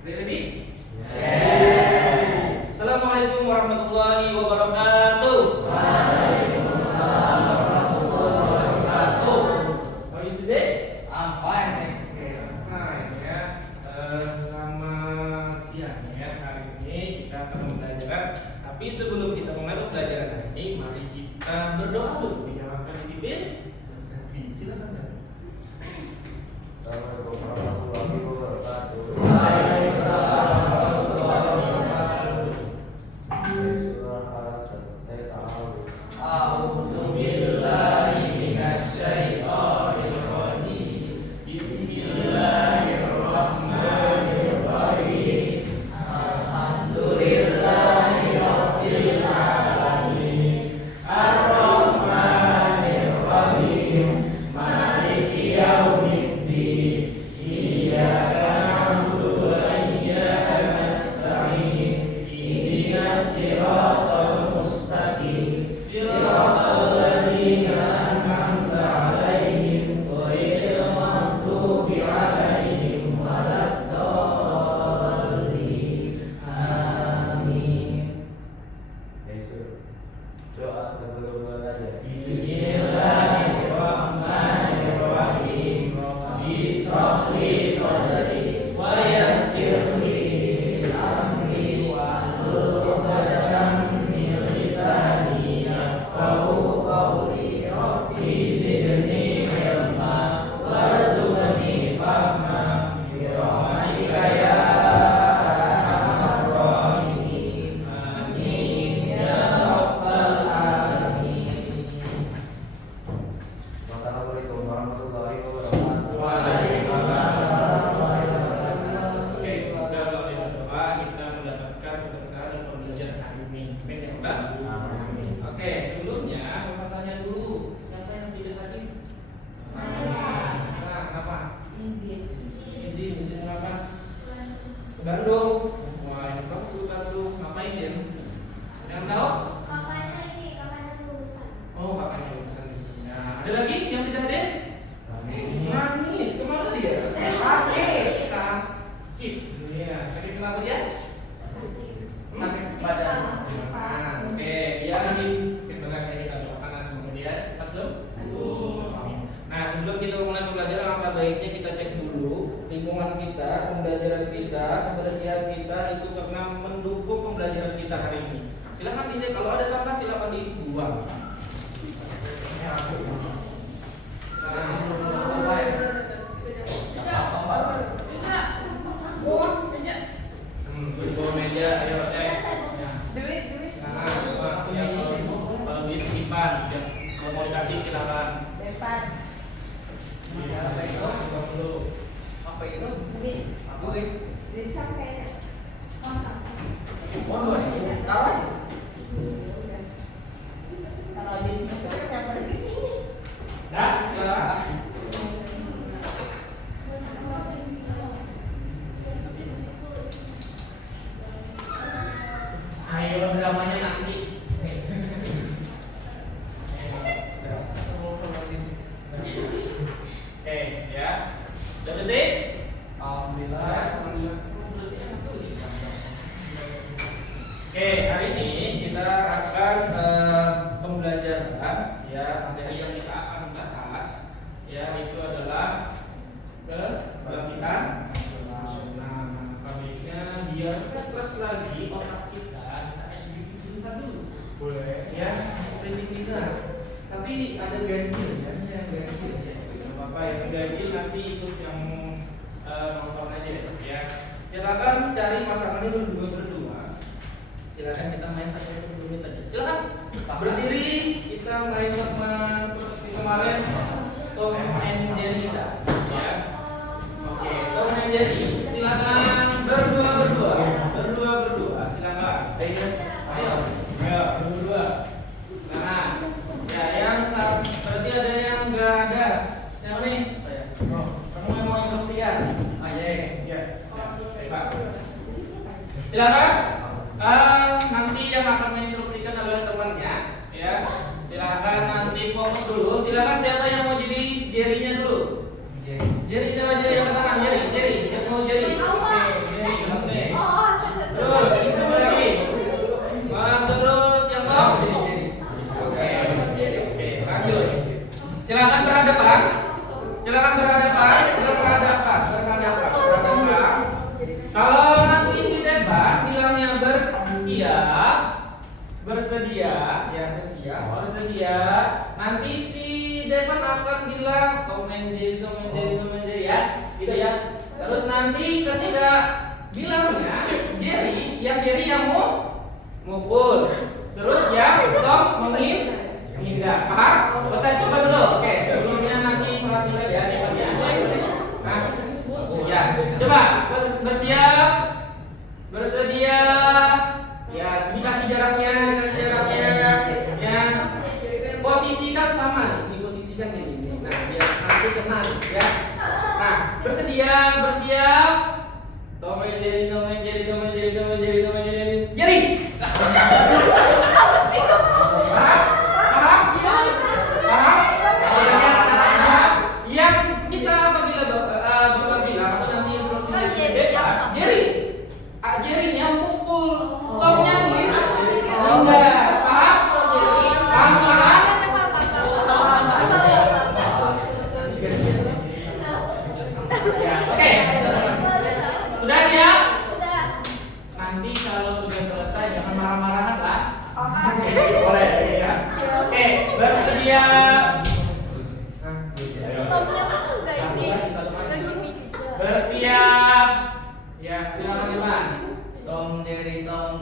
Ready? Yes. Assalamualaikum warahmatullahi wabarakatuh. Waalaikumsalam warahmatullahi wabarakatuh. How are you today? I'm fine. Okay, fine ya. Selamat siang ya. Hari ini kita akan belajar. Tapi sebelum kita mulai pelajaran hari ini, mari kita berdoa dulu. Dinyalakan di TV. Silakan. Assalamualaikum warahmatullahi wabarakatuh. Waalaikumsalam warahmatullahi wabarakatuh. Surah Al-Sajdah ta'awud. A'udzu billahi minasyaitonir rajim. Bismillahirrahmanirrahim. Alhamdulillahi rabbil alamin. Ar-Rahmanir Rahim. Maliki yaumiddin. Iyyaka na'budu wa iyyaka nasta'in. Ihdinas siratal mustaqim. Siratal ladzina an'amta 'alaihim ghairil maghdubi 'alaihim waladdallin. Amin. Doa sebelum belajar. Bismillahirrahmanirrahim. Bishrah li sadri wa yassir li amri wahlul 'uqdatam min lisani yafqahu qawli. Rabbi zidni ilma warzuqni fahma bi rahmatika ya arhamar rahimin. Amin ya rabbal alamin. Wassalamualaikum warahmatullahi wabarakatuh. Waalaikumsalam warahmatullahi wabarakatuh. Oke, semoga melalui doa kita mendapatkan keberkahan dan pembelajaran hari ini. Amin ya Mbak. Amin. Oke, sebelumnya saya tanya dulu, siapa yang tidak hadir? Nah, kenapa? Izin kenapa? Ke Bandung. Wah, ini kamu ke Bandung. Ngapain dia? Yang tahu? Oh, kakaknya urusan di sini. Nah, ada lagi yang tidak hadir? Nani, kemana dia? Sakit. Iya, sakit kenapa dia? Sakit badan. Nah, oke, biar kita kayak kita doakan semoga dia cepat sembuh. Nah, sebelum kita mulai pembelajaran, langkah baiknya kita cek dulu lingkungan kita, pembelajaran kita, kebersihan kita itu karena mendukung pembelajaran kita hari ini. Silakan dicek, kalau ada sampah silakan dibuang. Di bawah meja, ayo cek. Nah, kalau duit simpan, kalau mau dikasih silakan. Apa itu? Dah, silakan. Ayo dramanya nanti. Oke, ya. Udah bersih? Alhamdulillah. Oke, hari ini kita akan pembelajaran ya, materi yang kita akan bahas ya itu adalah kebangkitan nasional. Sebaiknya biar keras lagi otak kita SBB sebentar dulu. Boleh ya, seperti kita. Tapi ada ganjil ya, yang ganjil ya. Tidak apa-apa, yang ganjil nanti ikut yang nonton aja ya. Silakan cari pasangannya berdua. Silakan kita main saja 20 menit aja. Silakan berdiri, kita main sama seperti kemarin Tom and Jerry kita. Ya. Oke, Tom and Jerry. Silakan berdua. Silakan. Ayo, berdua. Nah, ya yang berarti ada yang enggak ada. Yang nih? Oh, kamu yang mau instruksikan? Ya. Pak. Silakan. Nanti yang akan menginstruksikan adalah temannya, ya. Silakan nanti fokus dulu. Silakan siapa yang mau jadi Jerry-nya dulu? Jerry siapa Jerry yang tangan? Jerry yang mau Jerry. Oke, Jerry. ketika bilangnya Jerry yang mukul, terus yang Tom menghindar. Paham? Kita coba dulu. Oke, sebelumnya nanti perhatikan ya bagian. Nah, ya, coba bersiap, bersedia. Ya, dikasih jaraknya, ya. Posisikan sama, diposisikan kayak gini. Nah, biar nanti kenal, ya. Nah, bersedia, bersiap. Tom and Jerry. Jerry. Apa sih kamu? Paham? Yang bisa apabila Bapak bilang atau nanti instruksinya Jerry. Jerry-nya pukul, Tom-nya enggak. Paham? Ya, oke. Sudah siap? Nanti kalau sudah selesai jangan marah-marahan lah. Boleh, ya. Oke, bersedia. Bersiap. Ya, silakan Iman. Tom Jerry Tom.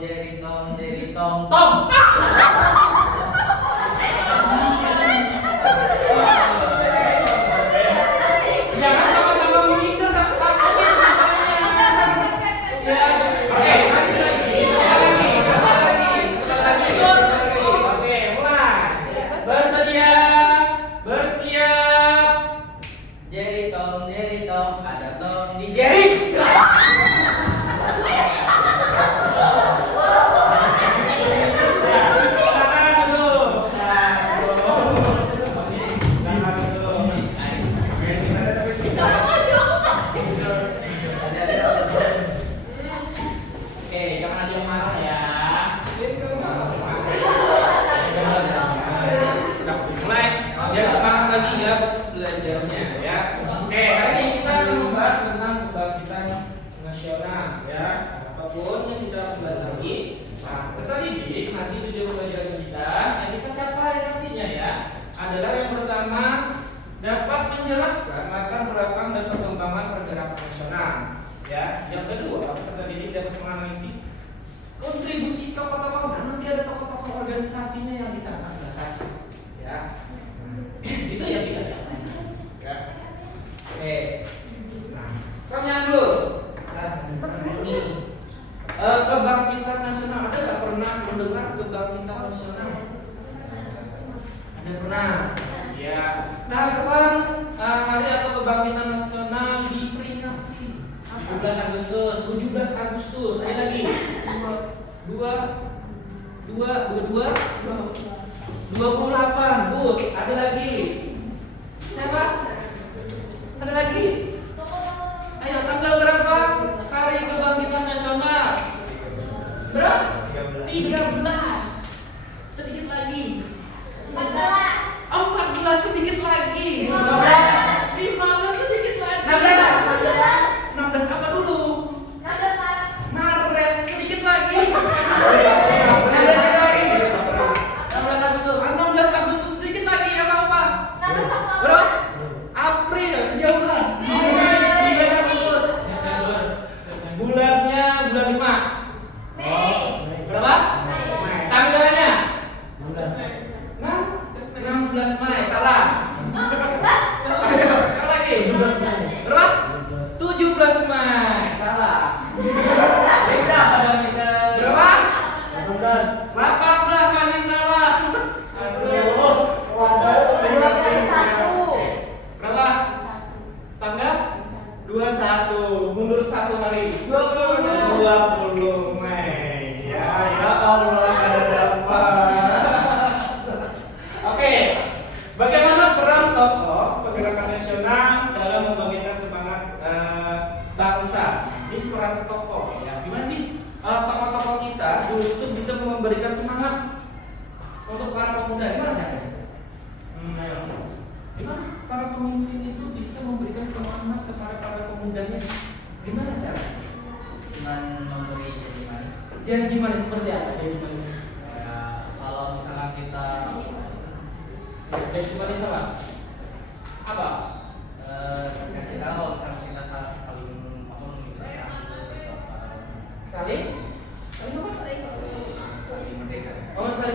Jangan sama-sama menghindar takut-takutnya semuanya. Ya, oke, lagi. Oke, mulai. Bersedia, bersiap. Jerry Tom, ada Tom di Jerry. Silakan duduk. Silakan duduk. Oke, jangan ada yang marah ya. Mulai, biar semangat lagi ya fokus belajarnya ya. Oke, hari ini kita akan membahas tentang kebangkitan nasional ya. Apapun yang kita bahas lagi. Nah, serta didik nanti tujuan pembelajaran kita yang kita capai nantinya ya adalah yang pertama dapat menjelaskan latar belakang dan perkembangan pergerakan nasional ya. Yang kedua peserta didik dapat menganalisis kontribusi tokoh-tokoh dan nanti ada tokoh-tokoh organisasinya yang kita akan bahas ya. Itu ya tidak ya. Oke. Nah, pertanyaan dulu. Ini kebangkitan nasional, ada nggak pernah mendengar kebangkitan nasional? Ada pernah? Ya. Nah, kapan hari atau kebangkitan nasional diperingati? 17 Agustus. Ada lagi? 28. Bud, ada lagi? Siapa? Ada lagi? Ayo, tanggal berapa? Hari kebangkitan nasional. Berapa? 13. Sedikit lagi. 14 sedikit lagi. 15 sedikit lagi. 16 apa dulu? Maret sedikit lagi. 16 Agustus sedikit lagi ya Pak. Berapa? April, kejauhan. Bulannya bulan 5. Berapa? Tanggalnya? 16 Mei. Salah. Ayo, sekali lagi. Berapa? 17 Mei. Salah. Berapa dong Mister? Berapa? 18. 18 masih salah. Aduh. Berapa? Tanggal 21. Mundur 1 hari. 20 Mei. Ya Allah, ada dapat. Oke. Bagaimana peran tokoh pergerakan nasional dalam membangkitkan semangat bangsa? Ini peran tokoh ya. Gimana sih tokoh-tokoh kita dulu itu bisa memberikan semangat untuk para pemuda? Gimana caranya? Ayo. Gimana para pemimpin itu bisa memberikan semangat kepada para pemudanya? Gimana caranya? Cuman memberi jadi manis. Janji manis seperti apa? Janji manis. Ya, kalau misalkan kita Janji manis apa? Apa? kasih tahu misalkan kita saling apa memberikan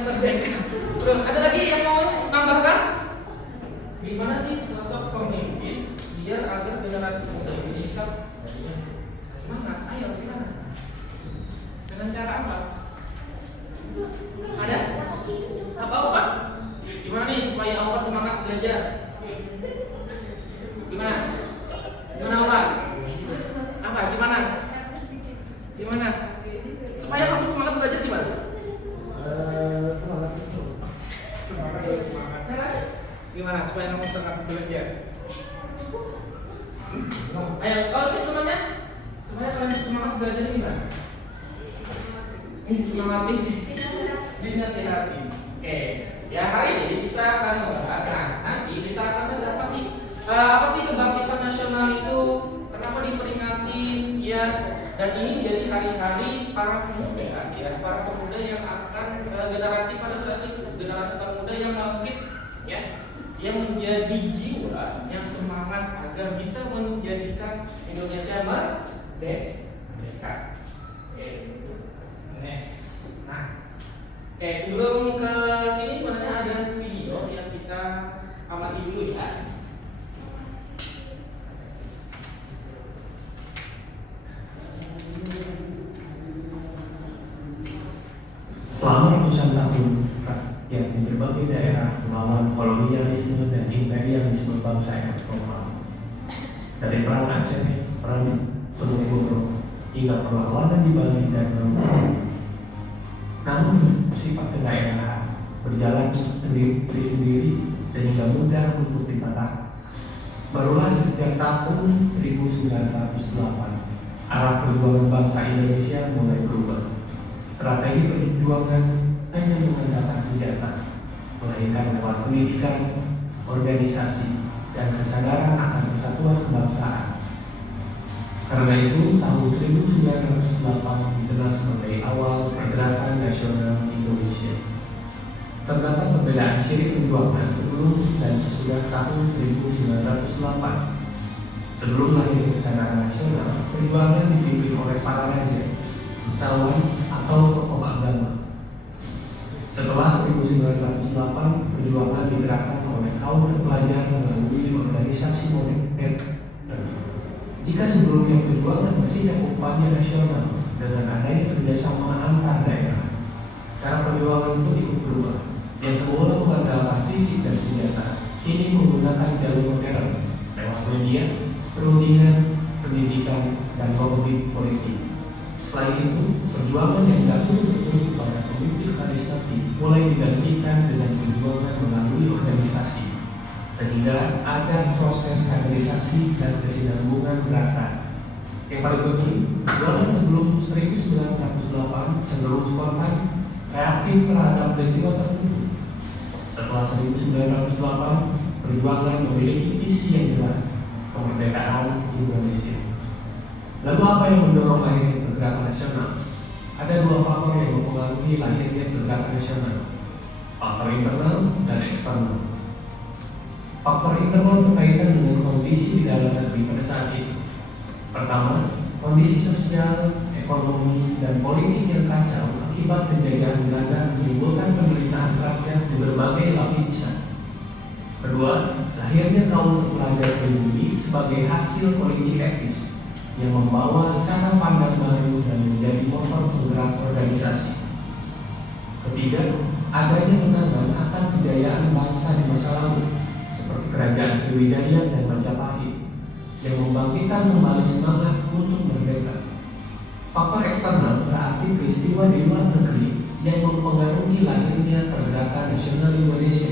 merdeka. Terus ada lagi yang mau nambahkan? Gimana sih sosok pemimpin biar agar generasi muda ini bisa semangat? Ayo gimana? Dengan cara apa? Ada? Apa? Gimana nih supaya apa semangat belajar? Gimana? Gimana apa? Gimana? Gimana? Supaya kamu semangat belajar gimana? Semangat. Gimana supaya kamu semangat belajar? Ayo, kalau gitu temannya, supaya kalian semangat belajar gimana? Ini semangat dinasihati. Oke, ya hari ini kita akan membahas. Nah, nanti kita akan bahas apa sih kebangkitan nasional itu? Kenapa diperingati? Ya, dan ini menjadi hari-hari para pemuda, ya, para pemuda yang akan generasi pada saat itu, generasi pemuda yang bangkit, ya, yang menjadi jiwa yang semangat agar bisa menjadikan Indonesia merdeka. Oke, next. Nah, oke, sebelum ke sini sebenarnya ada video yang kita amati dulu ya. Selama ratusan tahun, rakyat di berbagai daerah melawan kolonialisme dan imperialisme bangsa Eropa. Dari perang Aceh, perang Ponorogo, hingga perlawanan di Bali dan Maluku. Namun sifat daerah berjalan sendiri sehingga mudah untuk dipatah. Barulah sejak tahun 1908 arah perjuangan bangsa Indonesia mulai berubah. Strategi perjuangan hanya mengandalkan senjata, melainkan lewat pendidikan, organisasi, dan kesadaran akan persatuan kebangsaan. Karena itu, tahun 1908 dikenal sebagai awal pergerakan nasional Indonesia. Terdapat perbedaan ciri perjuangan sebelum dan sesudah tahun 1908. Sebelum lahir kesadaran nasional, perjuangan dipimpin oleh para raja, bangsawan, atau tokoh agama. Setelah 1908, perjuangan digerakkan oleh kaum terpelajar melalui organisasi modern. Jika sebelumnya perjuangan masih cakupannya nasional dengan adanya kerjasama antar daerah, cara perjuangan itu ikut berubah. Yang semula mengandalkan fisik dan senjata, kini menggunakan jalur modern lewat media, perundingan, pendidikan, dan lobby politik. Selain itu, perjuangan yang dahulu bertumpu pada pemimpin karismatik mulai digantikan dengan perjuangan melalui organisasi, sehingga ada proses kaderisasi dan kesinambungan gerakan. Yang paling penting, perjuangan sebelum 1908 cenderung spontan, reaktif terhadap peristiwa tertentu. Setelah 1908, perjuangan memiliki visi yang jelas, kemerdekaan Indonesia. Lalu apa yang mendorong lahirnya pergerakan nasional? Ada dua faktor yang mempengaruhi lahirnya pergerakan nasional: faktor internal dan eksternal. Faktor internal berkaitan dengan kondisi di dalam negeri pada saat itu. Pertama, kondisi sosial, ekonomi, dan politik yang kacau akibat penjajahan Belanda menimbulkan penderitaan rakyat di berbagai lapisan. Kedua, lahirnya kaum terpelajar pribumi sebagai hasil politik etnis yang membawa cara pandang baru dan menjadi motor penggerak organisasi. Ketiga, adanya kenangan akan kejayaan bangsa di masa lalu, seperti kerajaan Sriwijaya dan Majapahit, yang membangkitkan kembali semangat untuk merdeka. Faktor eksternal berarti peristiwa di luar negeri yang mempengaruhi lahirnya pergerakan nasional Indonesia.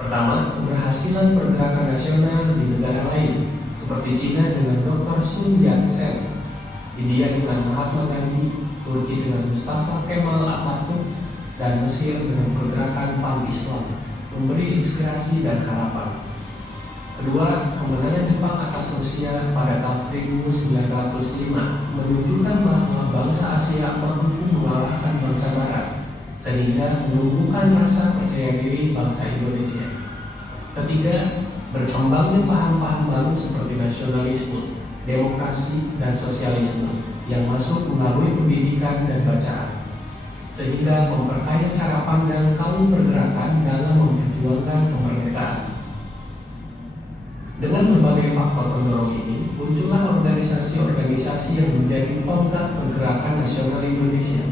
Pertama, keberhasilan pergerakan nasional di negara lain, seperti Cina dengan Dr. Sun Yat-sen, India dengan Mahatma Gandhi, Turki dengan Mustafa Kemal Atatürk, dan Mesir dengan pergerakan Pan-Islam, memberi inspirasi dan harapan. Kedua, kemenangan Jepang atas Rusia pada tahun 1905 menunjukkan bahwa bangsa Asia mampu mengalahkan bangsa Barat, sehingga menumbuhkan rasa percaya diri bangsa Indonesia. Ketiga, berkembangnya paham-paham baru seperti nasionalisme, demokrasi, dan sosialisme yang masuk melalui pendidikan dan bacaan. sehingga memperkaya cara pandang kaum pergerakan dalam memperjuangkan kemerdekaan. Dengan berbagai faktor pendorong ini, muncullah organisasi-organisasi yang menjadi tonggak pergerakan nasional Indonesia.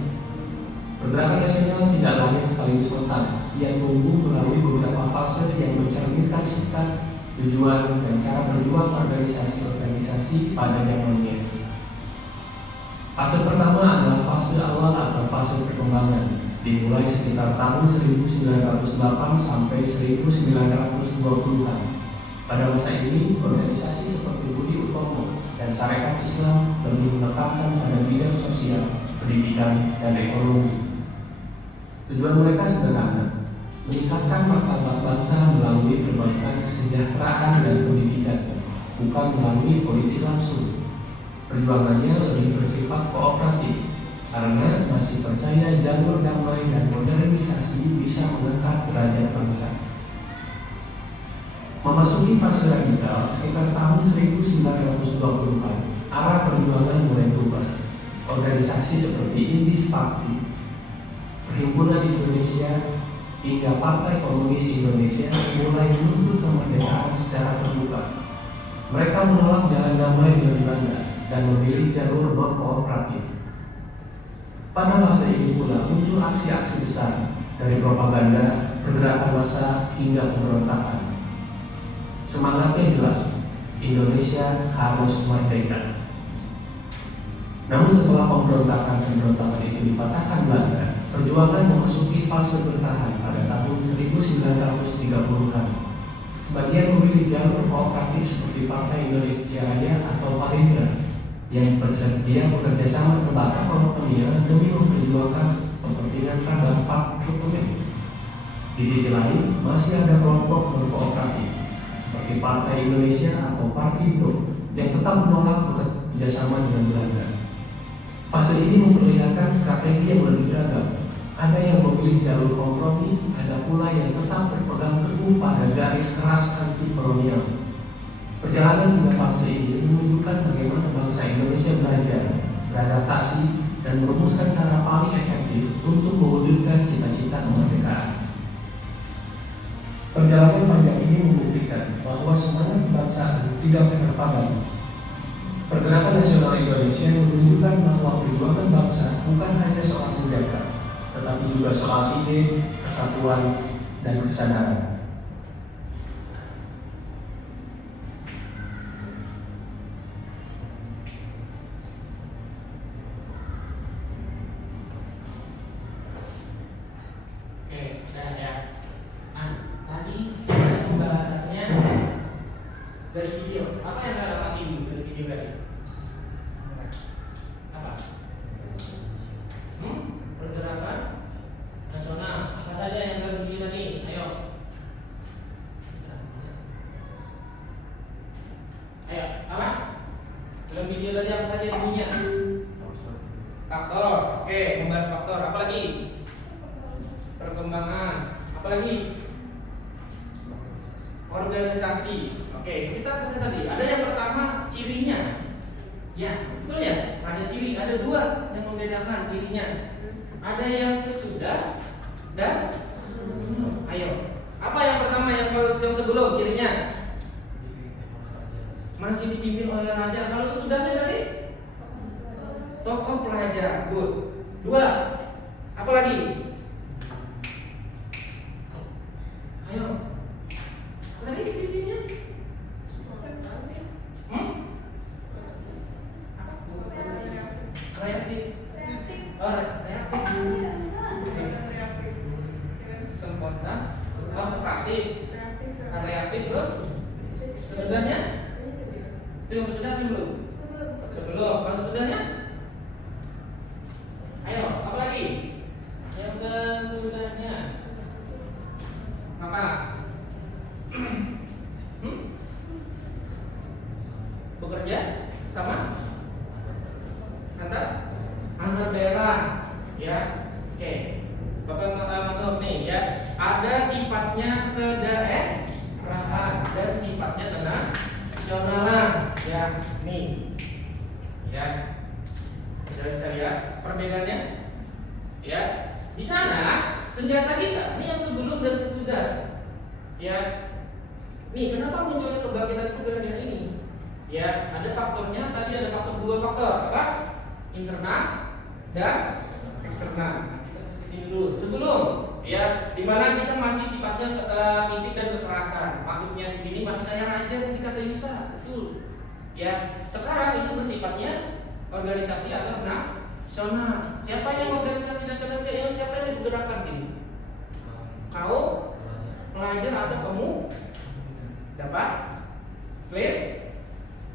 Pergerakan nasional tidak lahir sekaligus sementara, ia tumbuh melalui beberapa fase yang mencerminkan sikap, tujuan, dan cara berjuang organisasi-organisasi pada zamannya. Fase pertama adalah fase awal atau fase perkembangan, dimulai sekitar tahun 1908 sampai 1920-an. Pada masa ini, organisasi seperti Budi Utomo dan Sarekat Islam lebih menekankan pada bidang sosial, pendidikan, dan ekonomi. Tujuan mereka sederhana, meningkatkan martabat bangsa melalui perbaikan kesejahteraan dan pendidikan, bukan melalui politik langsung. Perjuangannya lebih bersifat kooperatif, karena masih percaya jalur damai dan modernisasi bisa mengangkat derajat bangsa. Memasuki fase radikal sekitar tahun 1920-an, arah perjuangan mulai berubah. Organisasi seperti Indis Party, Perhimpunan Indonesia, hingga Partai Komunis Indonesia mulai menuntut kemerdekaan secara terbuka. Mereka menolak jalan damai dengan Belanda dan memilih jalur non-kooperatif. Pada fase ini pula muncul aksi-aksi besar, dari propaganda, pergerakan massa, hingga pemberontakan. Semangatnya jelas, Indonesia harus merdeka. Namun setelah pemberontakan itu dipatahkan Belanda, perjuangan memasuki fase bertahan pada tahun 1930-an. Sebagian memilih jalur kooperatif seperti Partai Indonesia Raya atau Parindra yang bersedia bekerja sama terbakar kolonial demi memperjuangkan kepentingan terdampak dokumen. Di sisi lain, masih ada kelompok berkooperatif seperti Partai Indonesia atau Partindo yang tetap menolak bekerjasama dengan Belanda. Fase ini memperlihatkan strategi yang lebih beragam. Ada yang memilih jalur kompromi, ada pula yang tetap berpegang teguh pada garis keras anti kolonial. Perjalanan hingga fase ini menunjukkan bagaimana bangsa Indonesia belajar, beradaptasi, dan merumuskan cara paling efektif untuk mewujudkan cita-cita kemerdekaan. Perjalanan panjang ini membuktikan bahwa semangat kebangsaan tidak pernah padam. Pergerakan nasional Indonesia menunjukkan bahwa perjuangan bangsa bukan hanya soal senjata, tetapi juga soal ide, kesatuan, dan kesadaran. Oke, sudah ya. Nah, tadi ada pembahasannya dari video. Apa yang kalian dapat dari video tadi? Apa? Pergerakan nasional. Apa saja yang dari video tadi? Ayo. Ayo, apa? Dalam video tadi apa saja bunyinya? Faktor. Oke, membahas faktor. Apa lagi? Perkembangan. Apa lagi? Organisasi. Oke, kita punya tadi. Ada yang pertama cirinya. Ya, betul ya. Ada ciri. Ada dua yang membedakan cirinya. Ada yang sesudah dan sebelum. Ayo. Apa yang pertama yang kalau yang sebelum cirinya? Masih dipimpin oleh raja. Kalau sesudahnya tadi? Tokoh pelajar. Good. Dua. Apa lagi? Ayo. Apa tadi cirinya? Reaktif. Oh, reaktif. Spontan. Oh, reaktif. Reaktif terus. Sesudahnya? Itu yang sesudah belum? Sebelum. Kalau sesudahnya? Ayo, apa lagi? Yang sesudahnya? Apa? Bekerja sama antar daerah, ya. Oke. Bapak Mas nih ya. Ada sifatnya kedaerahan dan sifatnya kenasionalan, ya. Nih. Ya. Sudah bisa lihat perbedaannya? Ya. di sana senjata kita ini yang sebelum dan sesudah. Ya, nih kenapa munculnya kebangkitan itu gara-gara ini? Ya, ada faktornya. Tadi ada dua faktor, apa? Internal dan eksternal. Nah, kita kesini dulu. Sebelum, ya, dimana kita masih sifatnya fisik dan kekerasan. Maksudnya di sini masih kayak raja yang dikata Yusa, betul. Ya, sekarang itu bersifatnya organisasi atau nasional. Siapa yang organisasi nasional? Siapa yang digerakkan sini? Kaum pelajar atau kamu? Dapat? Clear?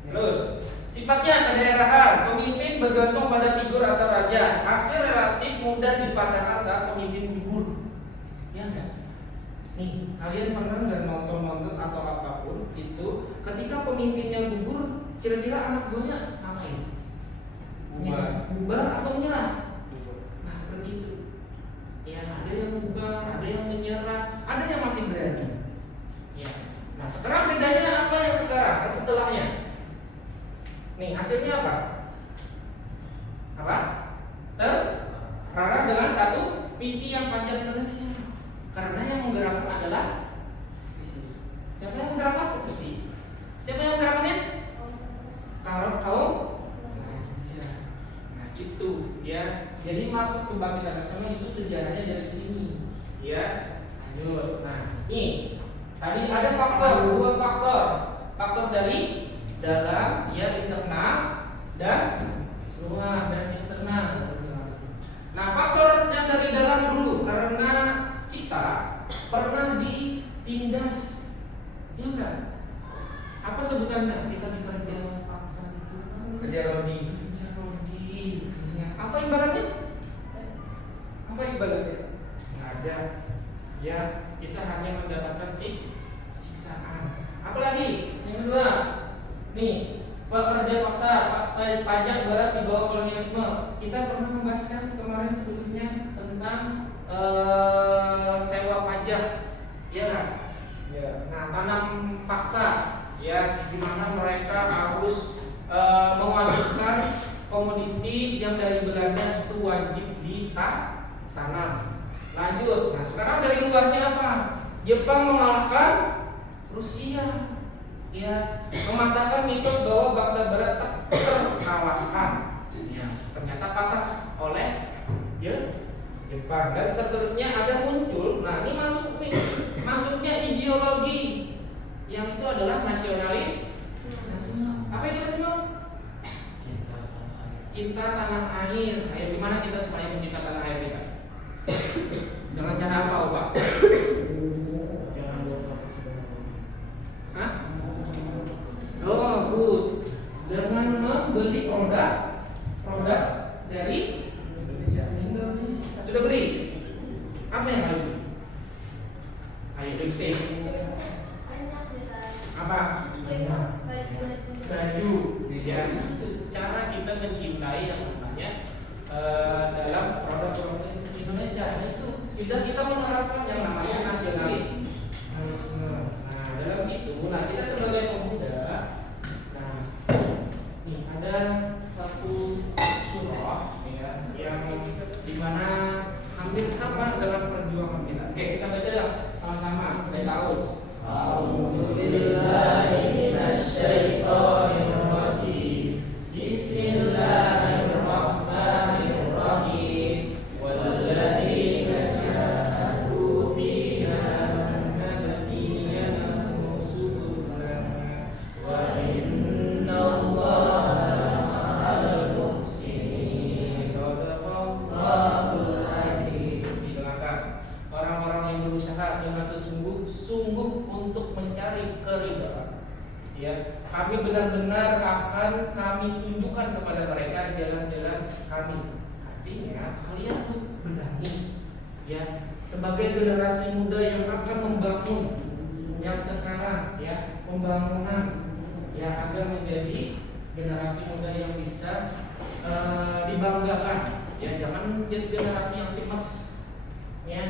Terus sifatnya kedaerahan, pemimpin bergantung pada figur atau raja. Hasil relatif mudah dipatahkan saat pemimpin gugur. Ya enggak? Nih, kalian pernah nggak nonton atau apapun itu ketika pemimpinnya gugur, kira-kira anak buahnya ngapain? Bubar atau menyerah? Nah, seperti itu. Ya, ada yang bubar, ada yang menyerah, ada yang masih berani. Ya. Nah, sekarang bedanya apa yang sekarang? Setelahnya. Nih, hasilnya apa? Apa? Terarah dengan satu visi yang panjang Indonesia. Karena yang menggerakkan adalah visi. Siapa yang menggerakkan? Visi. Siapa yang menggerakkannya? Kaum pelajar. Nah, itu ya. Jadi maksud kebangkitan nasional itu sejarahnya dari sini. Ya. Lanjut. Nah, ini tadi ada dua faktor. Faktor dari dalam, ya, internal dan luar dan eksternal. Nah, faktor yang dari dalam dulu, karena kita pernah ditindas, ya enggak? Apa sebutannya? Kita dikerja paksa itu. Kerja rodi. Ya. Apa ibaratnya? Nggak ada. Ya, kita hanya mendapatkan siksaan. Apalagi yang kedua, nih, pekerja paksa, pajak berat di bawah kolonialisme. Kita pernah membahaskan kemarin sebelumnya tentang sewa pajak, ya kan? Ya. Nah, tanam paksa, ya, di mana mereka harus mewajibkan komoditi yang dari Belanda itu wajib ditanam. Lanjut. Nah, sekarang dari luarnya apa? Jepang mengalahkan Rusia. Ya, mematahkan mitos bahwa bangsa Barat terkalahkan. Ya, ternyata patah oleh Jepang dan seterusnya ada muncul. Nah, ini masuknya ideologi yang itu adalah nasionalis. Apa itu nasional? Cinta tanah air. Ayo, gimana kita supaya mencinta tanah air kita? Dengan cara apa, Pak? Hah? Oh, good. Dengan membeli produk dari Indonesia. Sudah beli? Apa yang harus beli? Ayo lipstick. Apa? Baju. Ya, itu cara kita mencintai yang namanya dalam produk-produk Indonesia. Itu sudah kita menerapkan yang namanya nasionalis. Nah, dalam situ, nah, kita sebagai pemuda, nah, nih ada satu surah, ya, yang dimana hampir sama dalam perjuangan kita. Oke, kita baca ya sama-sama. Saya tahu. A'udzubillahi minasyaitonir rajim. Bismillahirrahmanirrahim. Walladzina jahadu fina lanahdiyannahum subulana wa innallaha lama'al muhsinin. Shadaqallahul adzim. Di belakang, orang-orang yang berusaha dengan sungguh-sungguh untuk mencari keridhaan, ya, kami benar-benar akan kami tunjukkan kepada mereka jalan-jalan kami. Artinya kalian tuh berani, ya, sebagai generasi muda yang akan membangun yang sekarang, ya, pembangunan, ya, agar menjadi generasi muda yang bisa dibanggakan, ya, jangan menjadi generasi yang cemas, ya.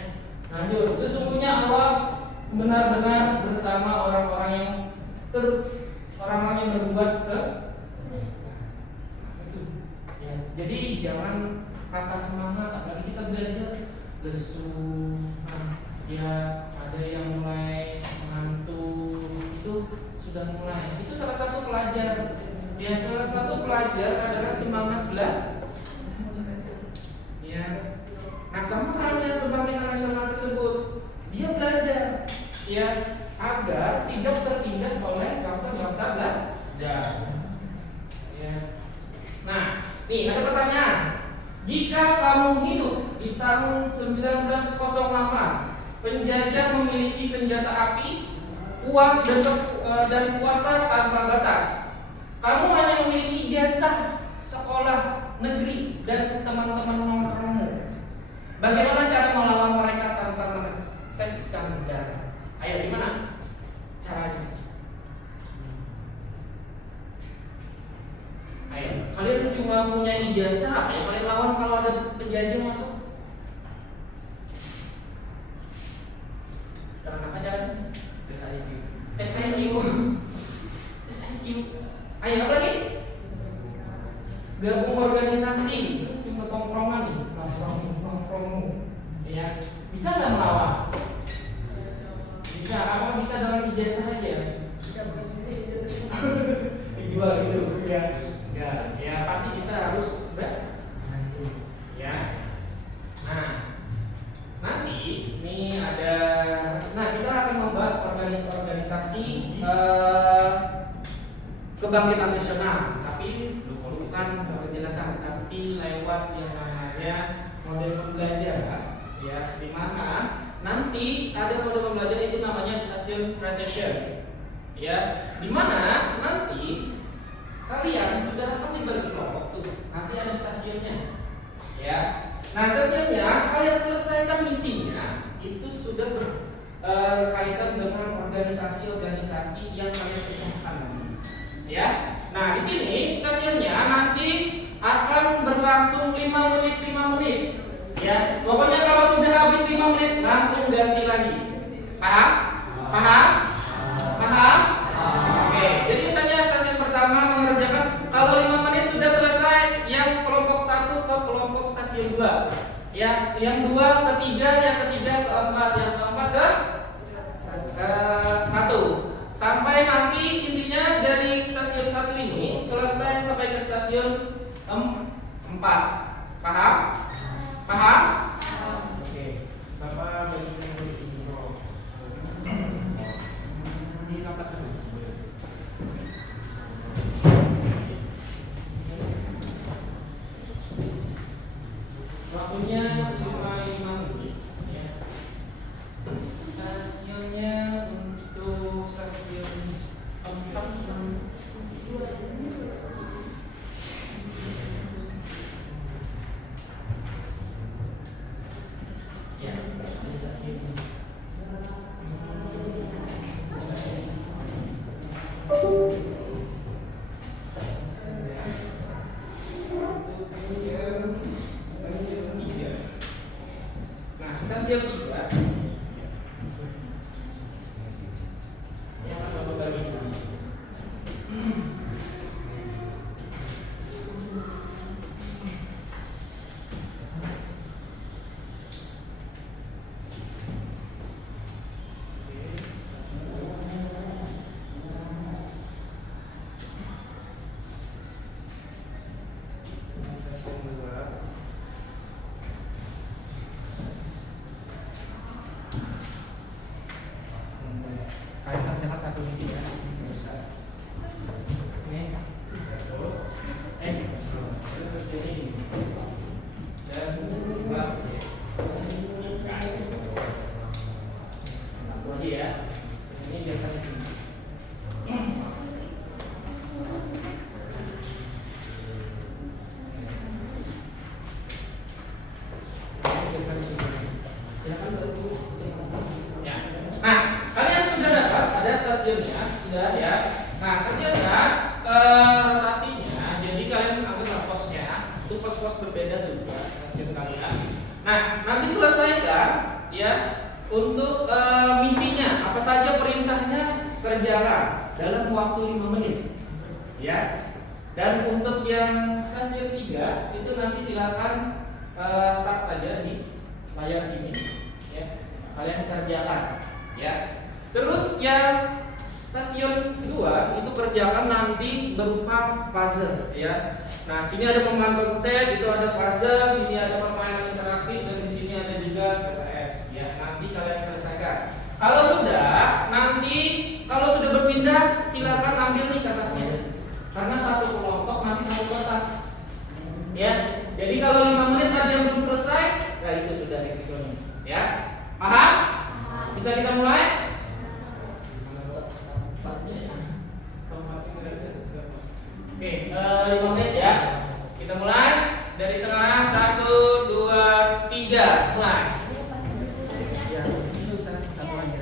Lanjut, sesungguhnya Allah benar-benar bersama orang-orang yang berbuat itu. Ya, jadi jangan patah semangat, apalagi kita belajar lesu, ya ada yang mulai mengantuk, itu sudah mulai. Itu salah satu pelajar. Ya, salah satu pelajar adalah semangat belajar. Ya. Nah, sama halnya kebangkitan nasional tersebut, dia belajar, ya, agar tidak tertindas oleh bangsa-bangsa belajar. Ya. Nah, nih ada pertanyaan. Jika kamu hidup di tahun 1908, penjajah memiliki senjata api, uang dan kuasa tanpa batas. Kamu hanya memiliki ijazah sekolah negeri dan teman-teman nongkrongmu. Bagaimana cara melawan mereka tanpa meneteskan darah? Ayo, gimana caranya? Ayo, kalian cuma punya ijazah, apa yang kalian lawan kalau ada penjajah masuk? Karena apa caranya? Tes IQ. Tes IQ. Tes IQ. Ayo, apa lagi? Gabung organisasi, cuma tongkrongan nih, nongkrong. Ya, bisa nggak melawan? Bisa. Apa bisa dengan ijazah aja? Dijual gitu, ya. Ya pasti kita harus ya. Nah, nanti ini ada. Nah, kita akan membahas organisasi kebangkitan nasional, tapi bukan penjelasan, tapi lewat yang namanya model pembelajaran, ya, di mana nanti ada model pembelajaran itu namanya stasiun pretension, ya, di mana nanti kalian sudah akan dibagi kelompok tuh, nanti ada stasiunnya, ya. Nah, stasiunnya kalian selesaikan misinya itu sudah berkaitan dengan organisasi-organisasi yang kalian pecahkan, ya. Nah, di sini stasiunnya nanti akan berlangsung 5 menit, ya. Pokoknya kalau sudah habis 5 menit langsung ganti lagi. Paham? Paham? Paham? Oke. Jadi misalnya stasiun pertama mengerjakan, kalau 5 menit sudah selesai, yang kelompok 1 ke kelompok stasiun 2. Ya, yang 2 ke 3, yang ketiga ke 4, yang keempat ke 1. Sampai nanti intinya dari stasiun 1 ini selesai sampai ke stasiun 4. Paham? Paham? Oke. Bapak bagian intro. Di rapat dulu. Waktunya cuma 5 menit, ya. Stasiunnya untuk stasiun 4 ya, stasiun ini. Nah, stasiun 3 yang akan berbagi. Kalian terdapat 1 menit ya. Ini. Ini. Dan 2. Masuk lagi ya. Ini biarkan di sini. Silakan bantu. Ya. Nah, kalian sudah dapat ada stasiunnya, sudah ya. Nah, stasiunnya rotasinya, jadi kalian ambil posnya, itu pos-pos berbeda juga stasiun kalian. Nah, nanti selesaikan ya untuk misinya, apa saja perintahnya kerjakan dalam waktu 5 menit. Ya. Dan untuk yang stasiun 3 itu nanti silakan start aja di layar sini, ya. Kalian kerjakan, ya. Terus yang stasiun kedua itu kerjakan nanti berupa puzzle, ya. Nah, sini ada pemain konsep, itu ada puzzle, sini ada permainan interaktif, dan di sini ada juga PPS, ya. Nanti kalian selesaikan. Kalau sudah berpindah, silakan ambil nih kertasnya. Karena satu kelompok nanti satu kertas, ya. Jadi kalau 5 menit ada yang belum selesai, nah itu sudah risikonya, ya. Paham? Bisa kita mulai? Oke, 5 menit ya. Kita mulai dari sekarang. 1, 2, 3, mulai. Ya, itu satu lagi.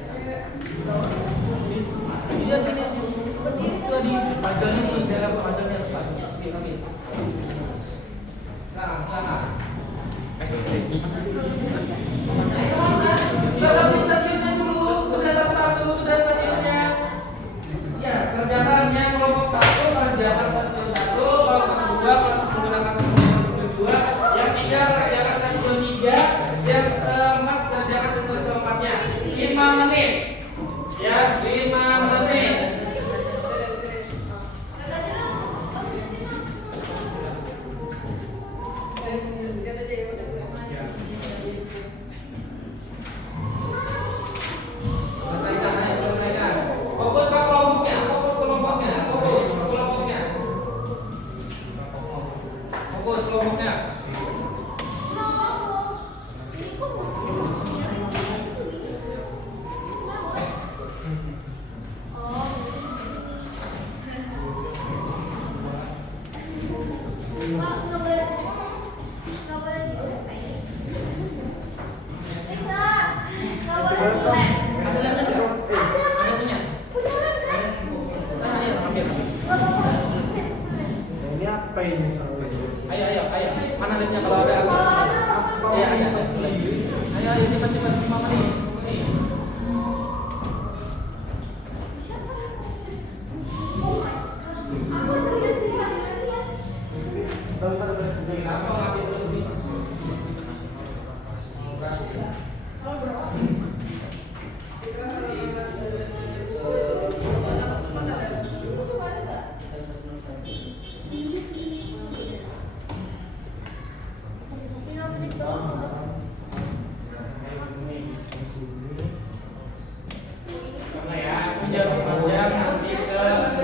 Ini sini. Itu di puzzle-nya sudah saya lakukan, puzzle-nya harus ambil. Sekarang. Sudah habis stasiunnya dulu, sudah satu-satu, sudah stasiunnya. Ya, kerjakannya kelompok 1 kerjakan stasiun 1, kelompok 2 langsung menggunakan stasiun 2, yang 3 kerjakan stasiun 3, yang 4 kerjakan stasiun keempatnya. 5 menit. Ya, 5 menit. Selesaikan. Fokus ke kelompoknya. Fokus kelompoknya. Ini apa ini soalnya? Ayo. Mana linknya kalau ada? Ayo, cepat 5 menit. Jarum panjang nanti ke 6.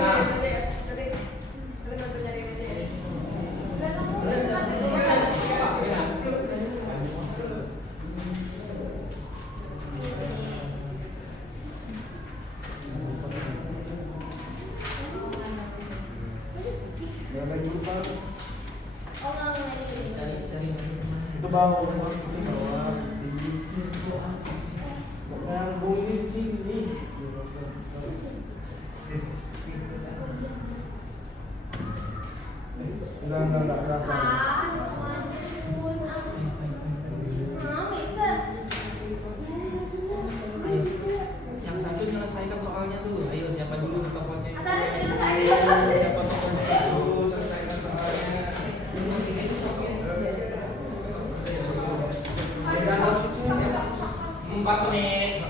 Itu bawa ngambungin sini. Enggak. Yang satu menyelesaikan soalnya tuh. Ayo, siapa dulu ke tokonya? Siapa tokonya dulu, selesaikan soalnya. 4 menit.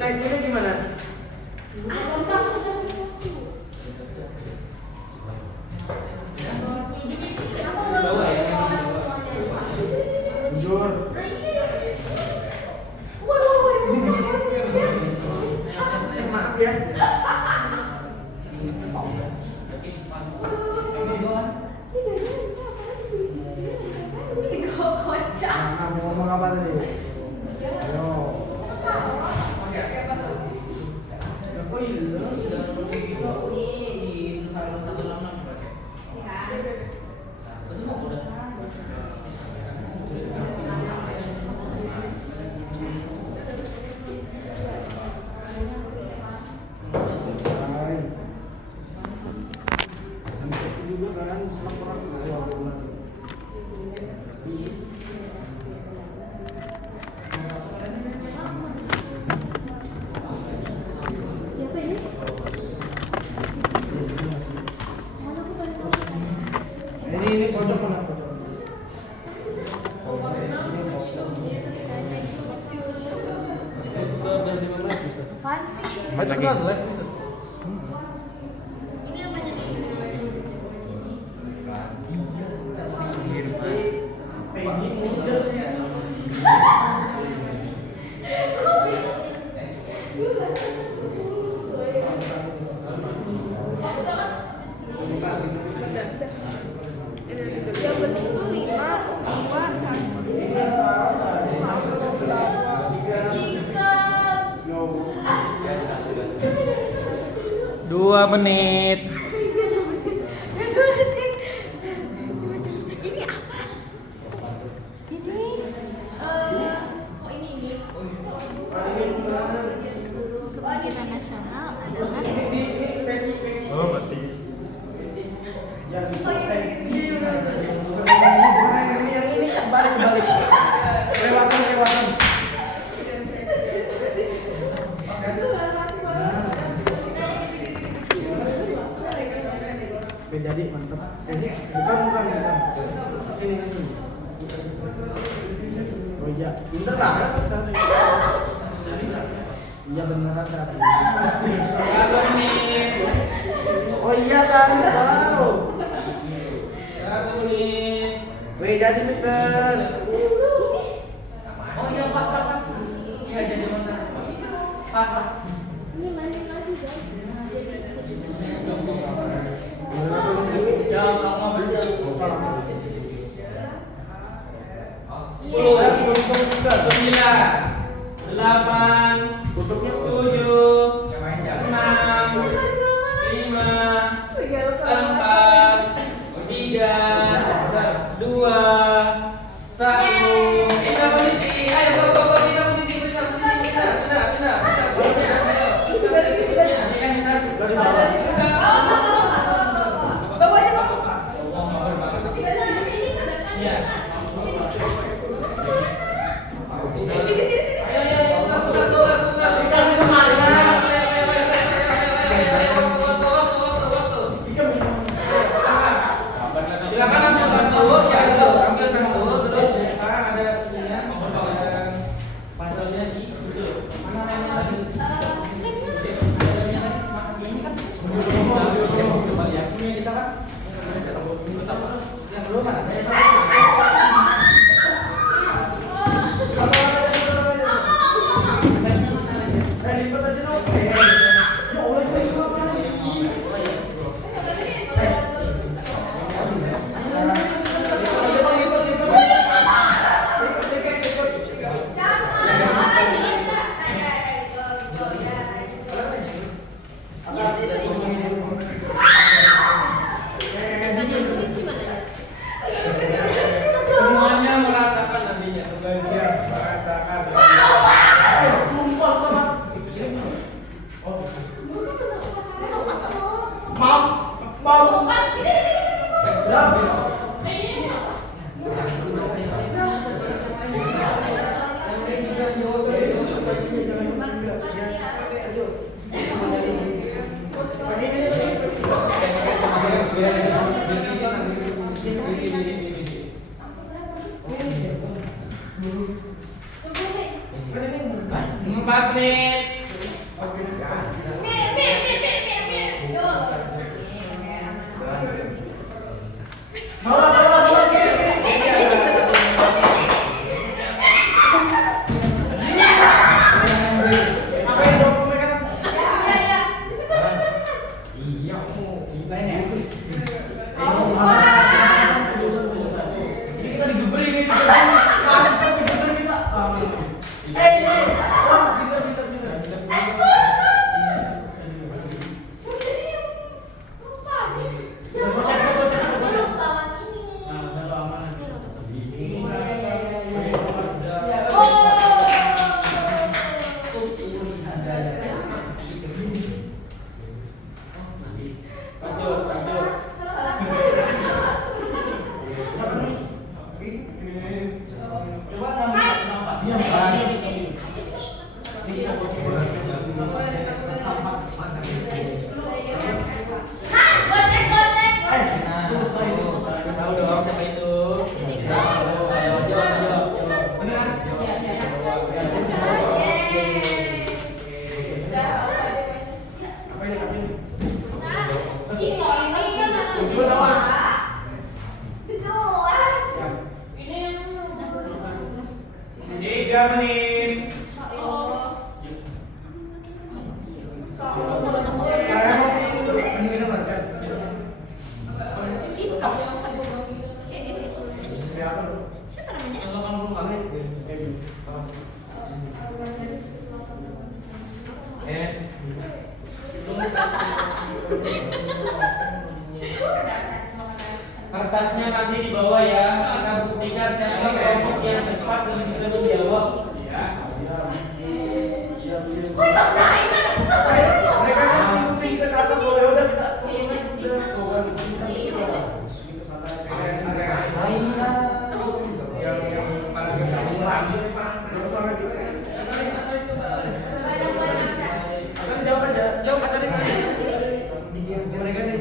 Naiknya gimana? Maaf ya. Kocak. Ngomong apa tadi? lagi. Ini namanya nih. Yang penting tuh 5, 2, 1. Ikan. 2 menit. Ini apa? Ini oh ini. Kebangkitan nasional adalah Oh, mati. Ini balik. Lewatan. Jadi mantap. Bukan. Sini. Oh iya, pinter banget. Iya beneran tadi. 1 menit. Oh iya kan, wow. 1 menit. Wih jadi Mister. Oh iya pas. Iya jadi mana? Pas. ini mancing lagi guys. Jawab apa bener? 10, 9, 8, 7, 6, 5, 4, 3, 2, 1. Pindah posisi. Ayo go pindah posisi. Pindah. Silakan ambil satu, ya ambil satu, terus sekarang ada ininya, pasalnya di mana lainnya lagi? Coba lihat punya kita kan. Yang belum ada. Lipat aja dong. Ya Allah, ini apa? Semuanya merasakan nantinya, kebahagiaan merasakan. Empat menit. Lanjut. 3 menit. Siapa namanya? Kertasnya nanti dibawa ya. Kita buktikan siapa kelompok yang cepat dan bisa menjawab. Ya. Mereka yang ikuti kita ke atas, boleh udah kita. Jawab aja. Jawab tadi. Mereka nih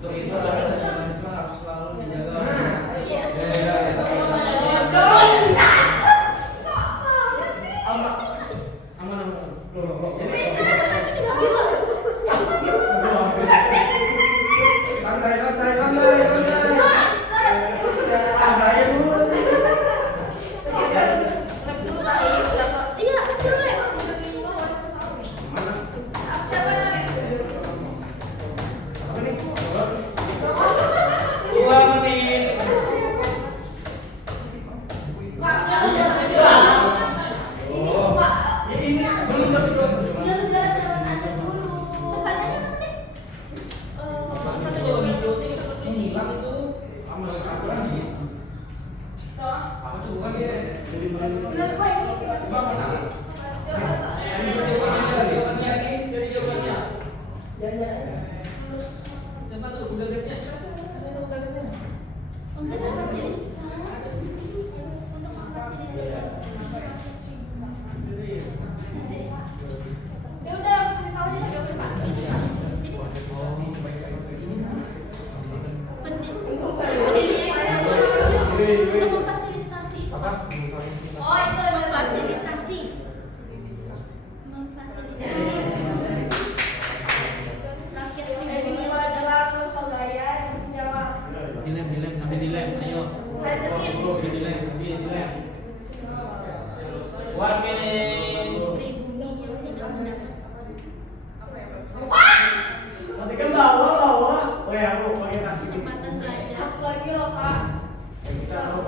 Untuk itu nasionalisme harus selalu dijaga. Dilem sampai dilem. Ayo. Dilem. 1 minute. Pribumi yang tidak mendapat. nanti kan bawa. Oh ya, aku pakai nasi. Kesempatan belajar. Satu lagi loh, Kak. Kita mau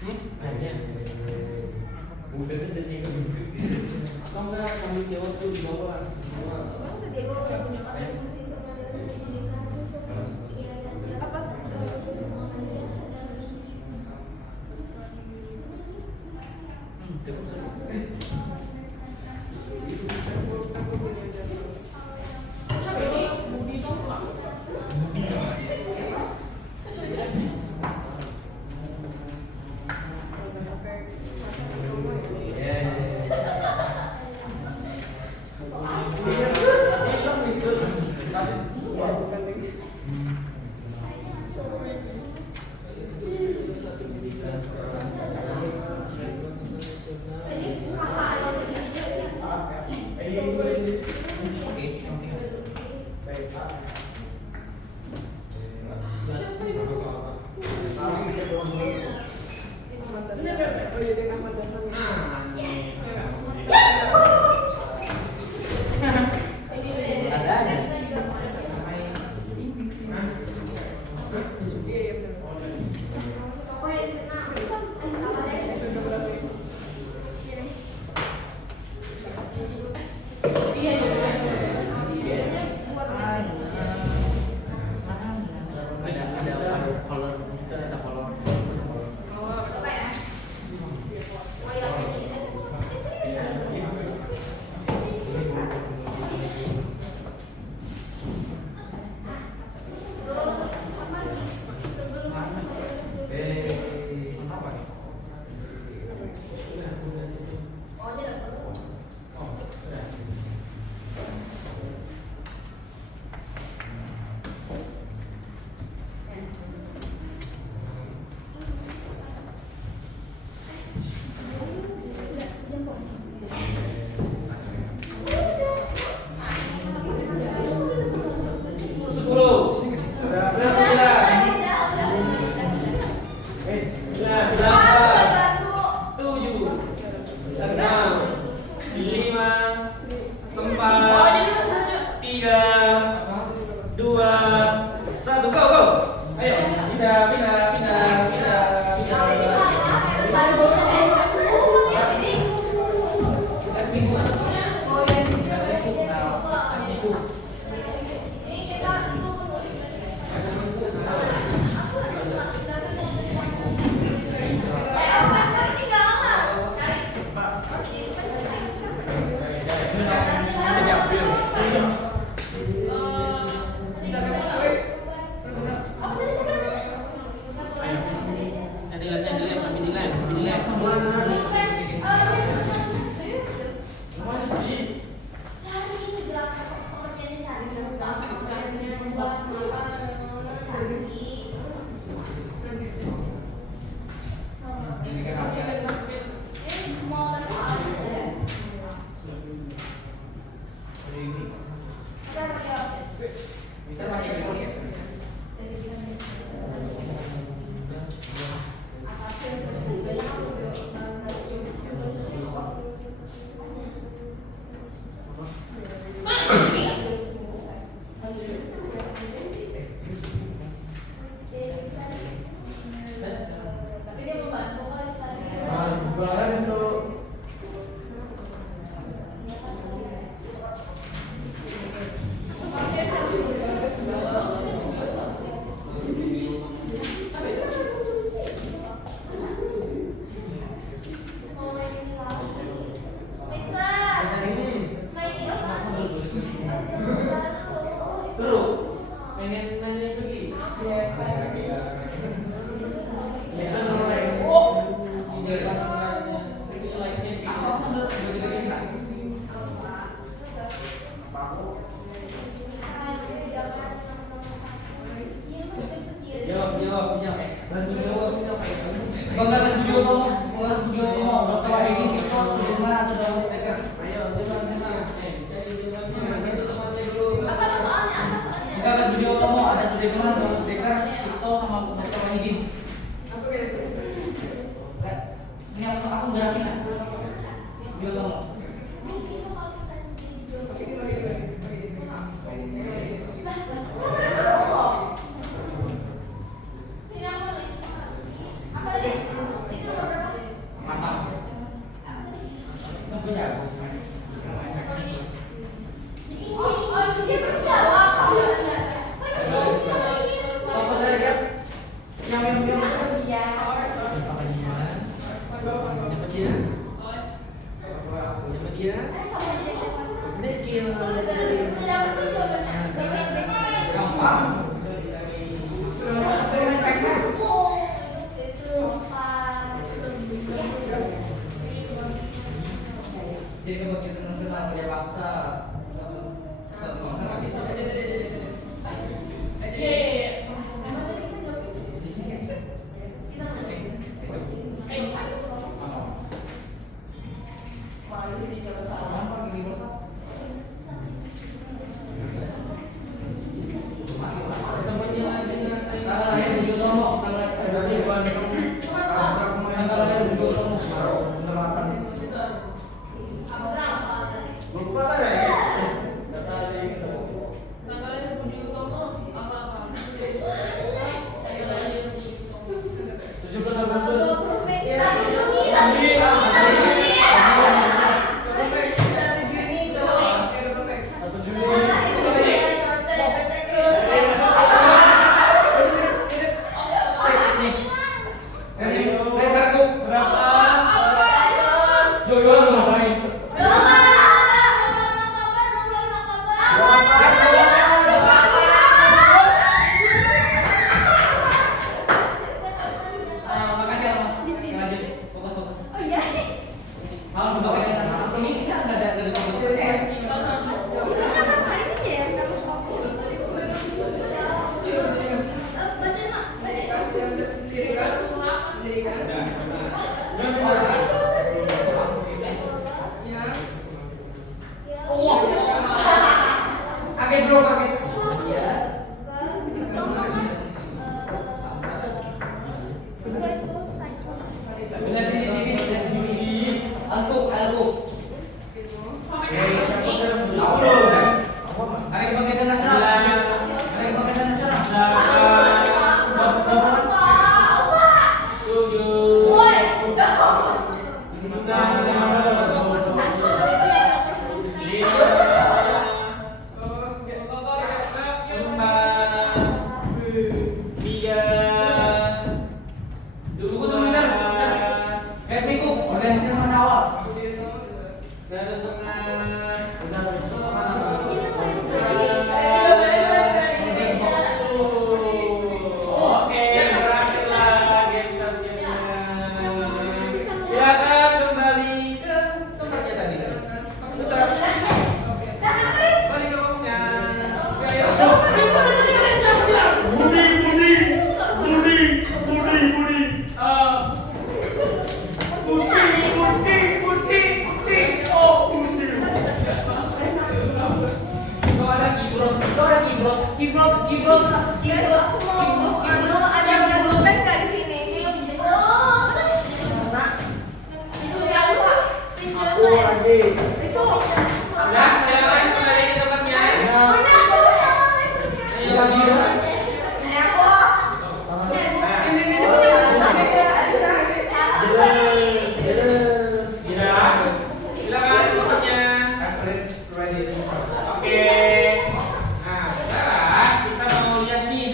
Akhirnya. Udah jadi atau enggak sambil jawab tuh di bawah. 17 Agustus. Kaget bro, kaget. Lihat ini, antuk. Hari Kebangkitan Nasional.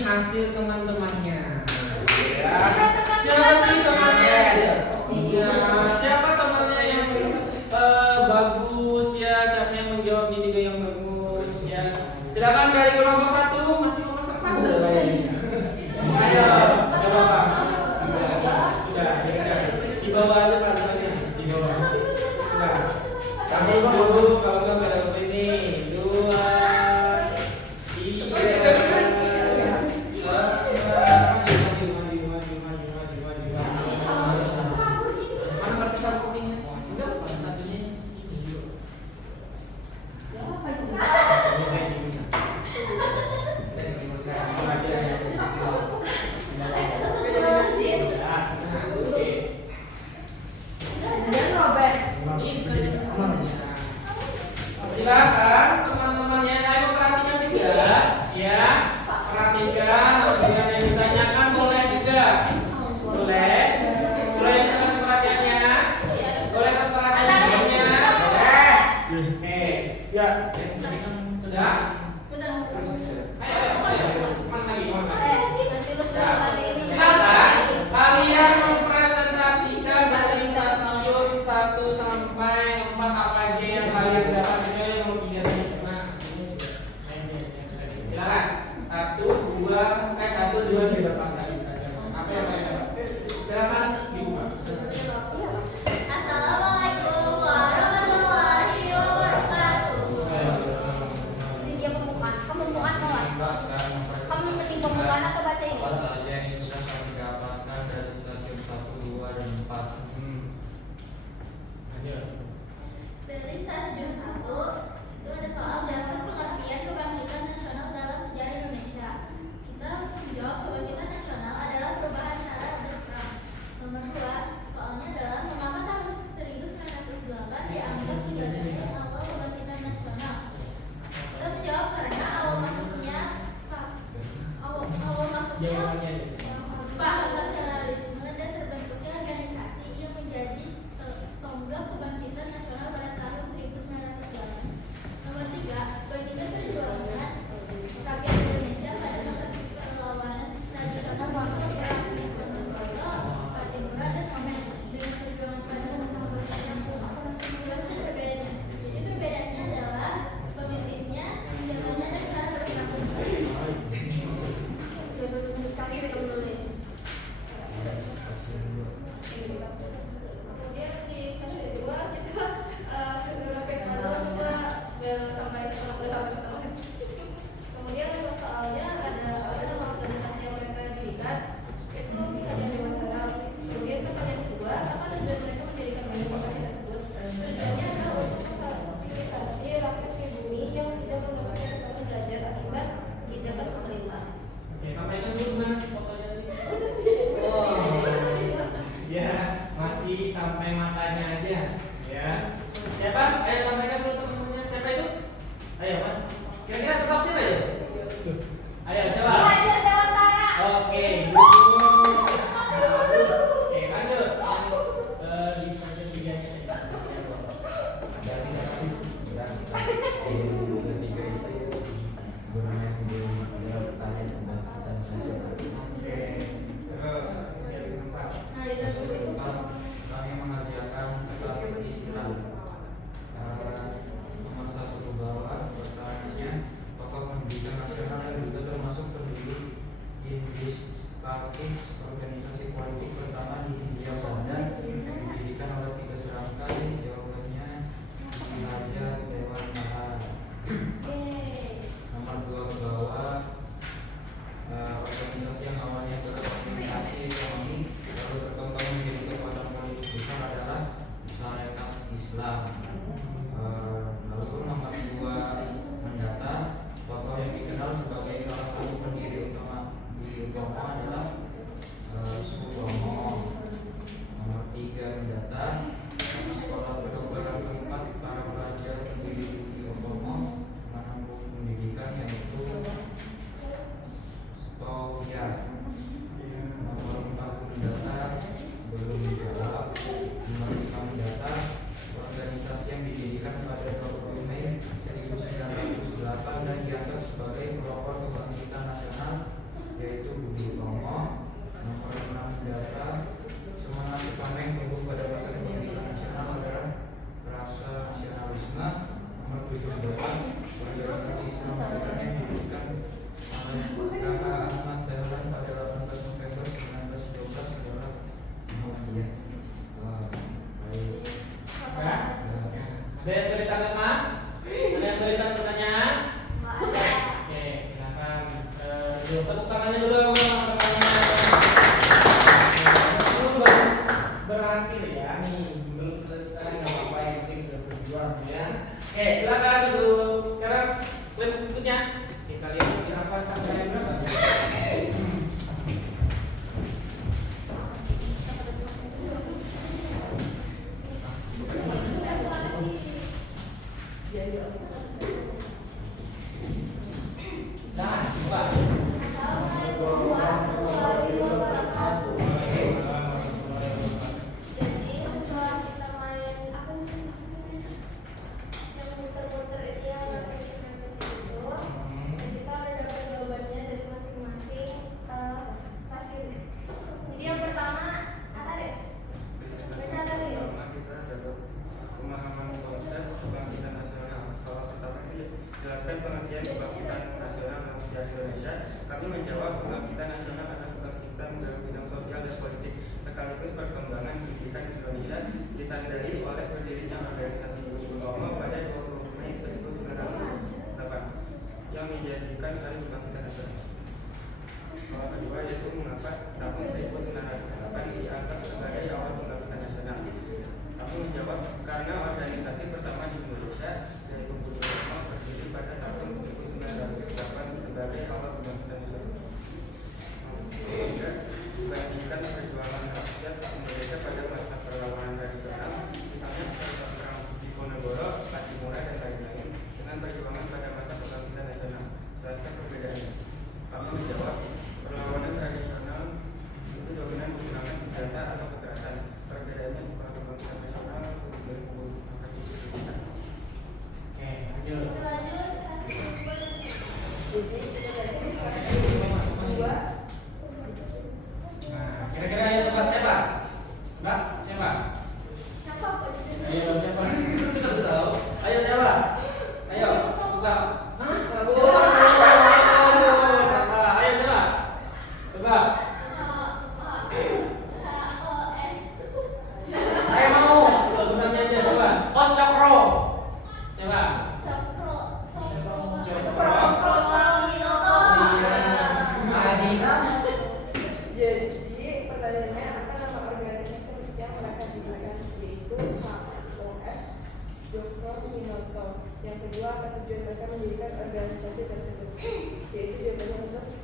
Hasil teman-temannya. Siapa sih temannya? Siapa temannya yang bagus ya? Siapa yang menjawab di tiga yang bagus ya? Silakan dari kelompok 1 masih kelompok 1. Ayo, coba Pak. Sudah, di bawah aja Pak, di bawah. Sudah. Sambil dulu kalau nggak ada ini. 2 silakan teman-temannya, ayo perhatikan juga ya, perhatikan apabila yang ditanyakan boleh juga, boleh bisa perhatiannya, boleh perhatiannya, ya, sudah, ayo, mana lagi, silakan kalian mempresentasikan dari stasiun 1 sampai 4 apa aja yang kalian dapat. Silakan 1, 2 di depan tadi saja. Apa yang kalian dapat? Silakan dibuka. Assalamualaikum warahmatullahi wabarakatuh. Dia pembukaan, kamu penting pembukaan atau baca ini? Apa saja yang sudah kami dapatkan dari stasiun 1, 2, dan 4. Dari stasiun 1 itu ada soal dasar pengertian kebangkitan nasional dalam sejarah Indonesia. Kita menjawab kebangkitan nasional adalah perubahan cara berperang. Nomor 2, soalnya adalah mengapa tahun 1908 dianggap sebagai awal kebangkitan nasional. Kita menjawab karena awal masuknya paham nasionalisme dan terakhir ya nih, belum selesai nggak apa-apa, yang penting sudah berjuang ya. Oke, silakan dulu. Sekarang klip berikutnya kita lihat di apa sampai berapa. Nah, coba. Jadi setelah kita main apa namanya yang muter-muter itu yang itu, kita udah dapat jawabannya dari masing-masing stasiun. Jadi yang pertama apa deh? Baca tadi. Pertama kita dapat pemahaman konsep kebangkitan nasional. Soal pertama itu jelaskan pengertian kebangkitan nasional dalam sejarah Indonesia. Kami menjawab kebangkitan nasional atas kebangkitan dalam bidang sosial dan politik sekaligus perkembangan pendidikan Indonesia ditandai oleh berdirinya organisasi Bumi Utomo pada 20 Mei 1908 yang dijadikan hari kebangkitan nasional. Soal kedua yaitu mengapa tahun 1908 dianggap sebagai awal kebangkitan nasional. Kami menjawab karena organisasi pertama di Indonesia yaitu Bumi Utomo berdiri pada tahun 1908 sebagai awal kebangkitan nasional. Ketiga, dibandingkan perjuangan rakyat Indonesia pada masa perlawanan tradisional, misalnya perang Diponegoro, Patimura dan lain-lain, dengan perjuangan pada masa kebangkitan nasional. Jelaskan perbedaannya. Kami menjawab perlawanan tradisional itu dominan menggunakan senjata atau kekerasan. Perbedaannya setelah kebangkitan nasional akan diperlukan. Oke, lanjut. Lanjut stasiun. Nah, kira-kira yang tepat siapa? Mbak, siapa? Siapa kok di sini? Ayo siapa? Sudah tahu. Ayo siapa? Ayo, buka. Hah? Siapa? Ayo coba. Coba. Ayo mau. Bukannya aja siapa? Pos Cokro. Siapa? Cokro. Jadi pertanyaannya apa nama organisasi yang mereka dirikan, yaitu HOS Cokro Minoto. Yang kedua, apa tujuan mereka mendirikan organisasi tersebut, yaitu jawabannya Ustaz.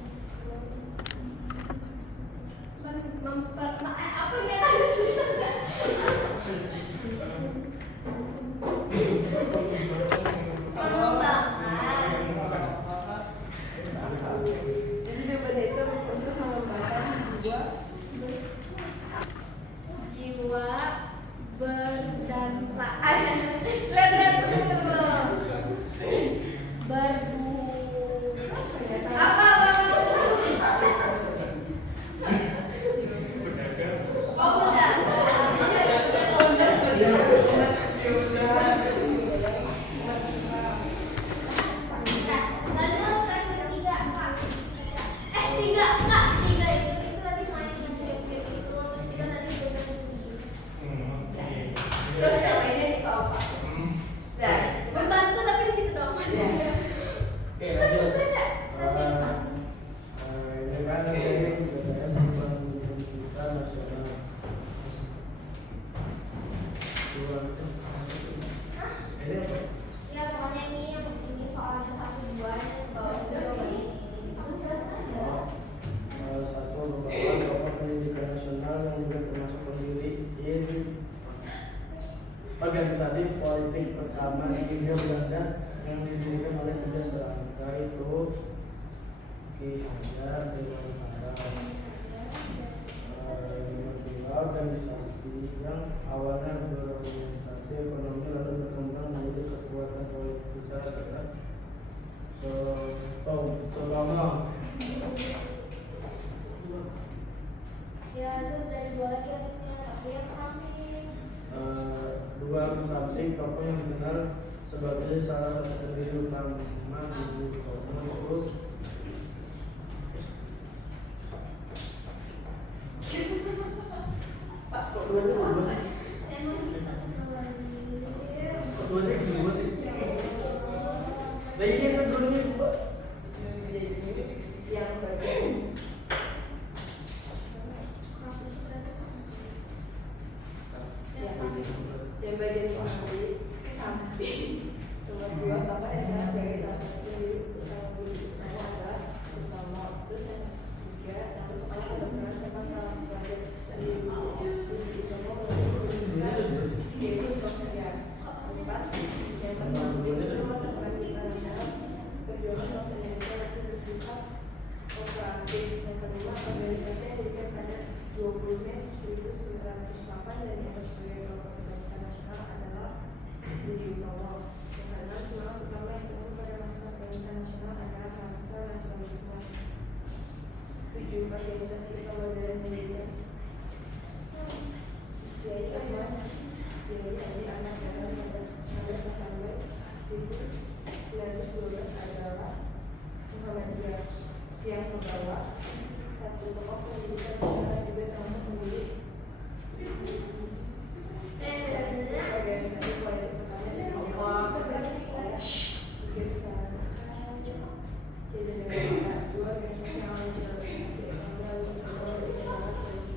Apa nih tadi? Jadi jawabannya itu untuk mengembangkan Jiwa berdansa. Lihat tuh. Apa? Oh, terus yang lainnya itu apa? Nah, membantu tapi di situ dong. Oke, lanjut. Baca stasiun Pak. Ini kan dari BPS Pendidikan Nasional. Ini apa? Ya pokoknya ini soalnya 1-2 yang bawa jawabannya ini. Kamu jelaskan aja. Satu merupakan kelompok pendidikan nasional yang juga termasuk pendiri organisasi politik pertama di Hindia Belanda yang didirikan oleh 3 serangga, itu Ki Hajar Dewantara. Organisasi yang awalnya berorientasi ekonomi lalu berkembang menjadi kekuatan politik besar selama Ya itu dari 2 lagi yang tapi yang samping. 2 ke samping tokoh yang dikenal sebagai salah satu pendiri utama Bumi Utomo itu Pak, kok 2 sih bos? Emang kita sebenarnya. Kok 2 sih bos sih? Nah ini kan 2 nya Pak. yang bagian bagian samping. Nomor 2, Bapak adalah sebagai salah satu pendiri utama adalah Sutomo. Terus yang ketiga, satu sekolah kedokteran tentang perawat pelajar dan Sutomo yaitu dokter. 4, yang pertama itu masa perjuangan bangsa Indonesia masih bersifat kooperatif. Yang kedua, organisasi yang didirikan pada 20 Mei 1908 dan yang sebagai kelompok kebangsaan nasional adalah Budi Utomo. Yang keenam, semangat utama yang tumbuh pada masa kebangsaan nasional adalah rasa nasionalisme. 7, organisasi Islam modern Indonesia. Jadi anak dalam 19 November 1912 adalah Muhammadiyah yang membawa satu tokoh pendidikan secara juga termasuk pendiri organisasi politik pertama dari dua organisasi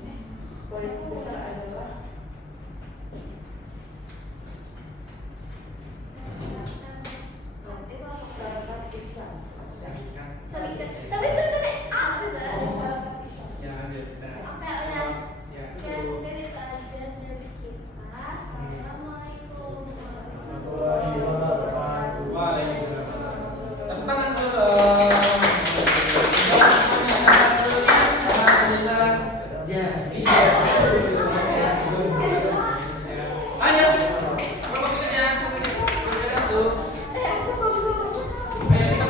yang politik besar adalah Sahabat Islam. Tapi itu apa itu? Ya, ada. Oke, udah. Ya, mungkin itu aja dari kita. Assalamualaikum Warahmatullahi wabarakatuh. Waalaikumsalam. Tepuk tangan dulu dong. Alhamdulillah. Jadi Ayo, kelompok kerja. Kerja tuh. Ayo kita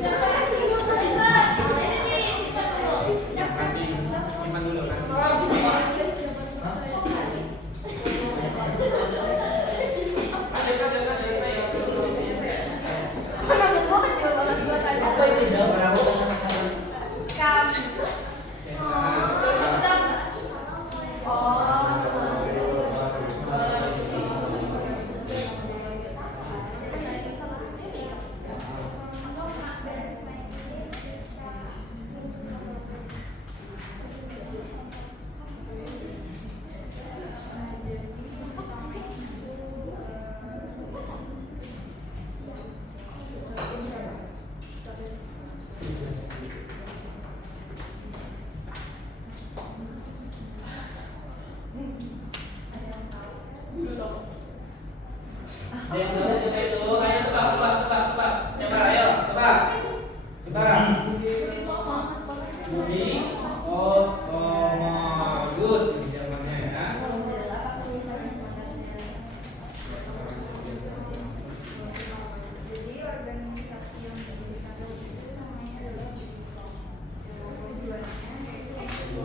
jalan. Ya, nanti simpan dulu kan. Apa itu jawab berapa? Sudah itu. Ayo tebak. Siapa? Ayo, tebak. Budi Utomo. Good. Jawabannya ya. Jadi organisasi yang didirikan itu namanya adalah Budi Utomo. Tujuannya yaitu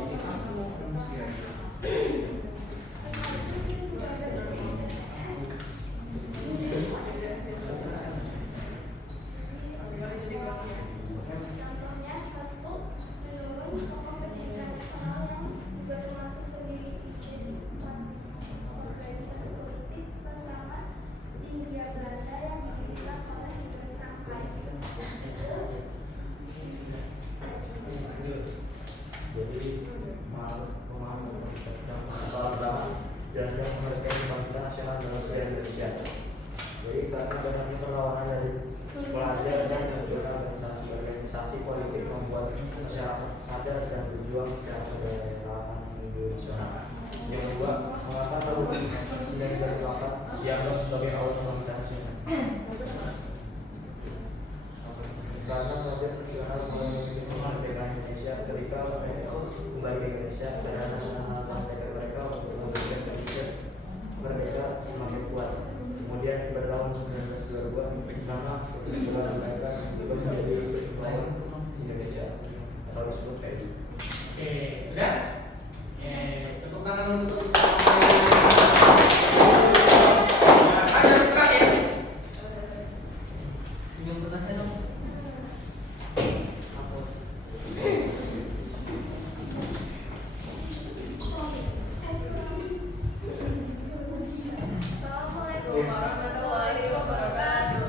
Contohnya satu, mendorong tokoh pendidikan nasional yang juga termasuk pendiri organisasi politik pertama di Hindia Belanda yang didirikan oleh Julius Sankey. Jadi pemahaman tentang masalah agama dan yang menghargai kebangkitan nasional dalam sejarah Indonesia. Jadi karena banyaknya perlawanan dari pelajar dan munculnya organisasi politik membuat masyarakat sadar dan berjuang secara kedaulatan nasional. Yang kedua, mengangkat tahun 1908 dianggap sebagai awal kebangkitan nasional. Karena pelajar nasional mulai memerdekakan Indonesia ketika mereka kembali ke Indonesia dan mereka untuk memberikan Indonesia merdeka semakin kuat. Kemudian pada tahun 1922 karena kebebasan mereka juga menjadi perjuangan Indonesia atau disebut kayak itu. Oke, sudah? Tepuk tangan untuk ada terakhir. yang berkasnya dong. Assalamualaikum warahmatullahi wabarakatuh.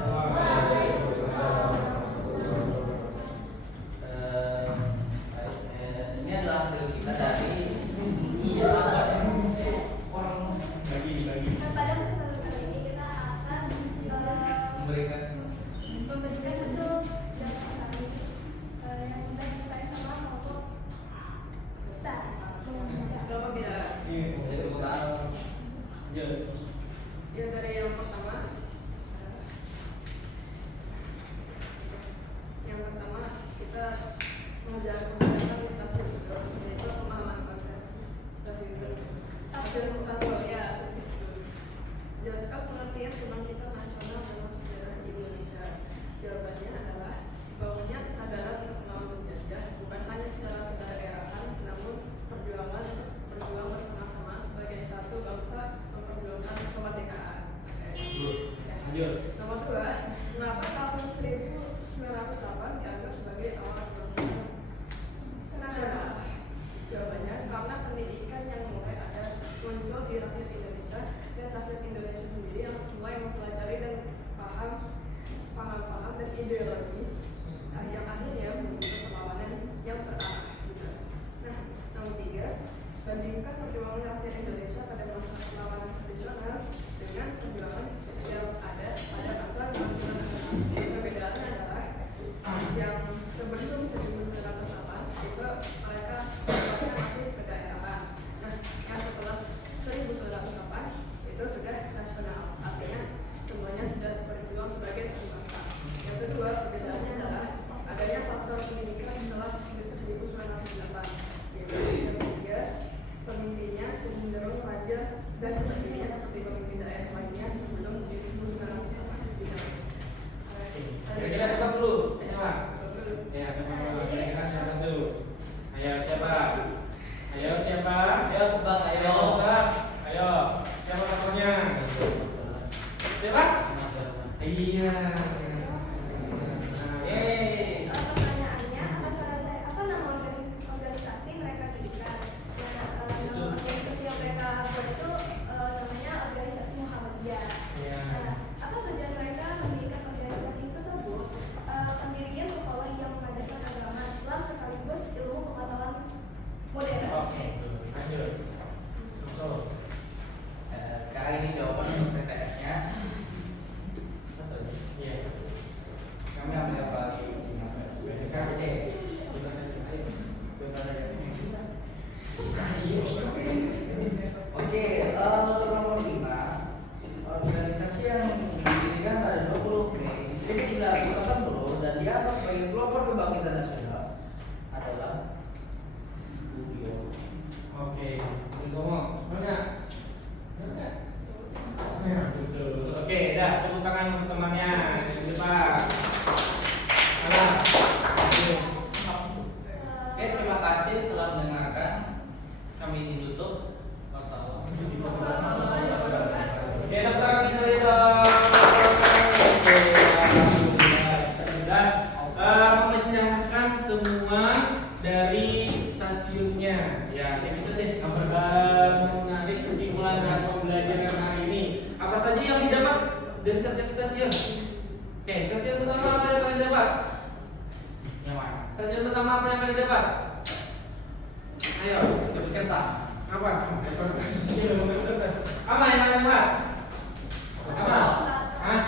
Ini adalah hasil kita dari orang Bagi. Yes. Ya dari yang pertama kita mengerjakan stasiun yaitu pemahaman konsep stasiun satu ya. Jelaskan pengertian kebangkitan nasional dalam sejarah Indonesia. Jawabannya adalah dibangunnya kesadaran untuk melawan penjajah bukan hanya secara kedaerahan, namun berjuang bersama-sama sebagai satu bangsa memperjuangkan kemerdekaan. Lanjut. Nomor 2, mengapa tahun 1908 dianggap sebagai awal kebangkitan nasional? Jawabannya karena pendidikan yang mulai ada muncul di rakyat Indonesia dan rakyat Indonesia sendiri yang mulai mempelajari dan paham dan ideologi yang akhirnya membentuk perlawanan yang terarah. Nah, nomor 3, bandingkan perjuangan rakyat Indonesia pada masa perlawanan tradisional dengan perjuangan yang ada pada masa kebangkitan nasional. Perbedaannya adalah yang sebelum 1908 itu mereka masih kedaerahan. Nah, yang setelah 1908 itu sudah nasional, artinya semuanya sudah berjuang sebagai satu bangsa. Yang kedua, perbedaannya adalah adanya faktor pendidikan setelah 1908. Yang ketiga, pemimpinnya cenderung raja dan sebagainya seperti pemimpin daerah lainnya sebelum 1908. Kira-kira tebak dulu, siapa? Ya, kira-kira siapa dulu? Ayo siapa? Ayo siapa? Ayo tebak, ayo. Ayo, siapa tokohnya? Siapa? Iya. Yeay. Pertanyaannya, apa nama organisasi mereka dirikan? Nama organisasi yang mereka buat itu namanya organisasi Muhammadiyah. Iya. Apa tujuan mereka mendirikan organisasi tersebut? Pendirian sekolah yang mengajarkan agama Islam sekaligus ilmu pengetahuan modern. Oke, lanjut. So, Sekarang ini jawaban untuk PTS-nya. iya. Kami ambil apa lagi? Oke. Kita saja. Ayo. Kita saja. Oke, untuk nomor 5, organisasi yang didirikan pada 20 Mei itu dilakukan dulu dan dianggap sebagai pelopor kebangkitan nasional adalah Bugio. Oke, ini ngomong. Mana? Mana? Ya, betul. Oke, dah. Tepuk tangan untuk temannya. Di depan. Mana? Oke, terima kasih telah mendengarkan. Kami izin tutup. Wassalamualaikum warahmatullahi wabarakatuh. Oke, tepuk tangan di sana dong. Oke, alhamdulillah. Sudah memecahkan semua dari stasiunnya. Ya, kayak gitu deh. Menarik kesimpulan dari pembelajaran hari ini. Apa saja yang didapat dari setiap stasiun? Oke, stasiun pertama apa yang kalian dapat? Yang mana? Stasiun pertama apa yang kalian dapat? Ayo. Dapat kertas. Apa? Kertas. Iya, kertas. Apa yang kalian dapat? Apa? Hah?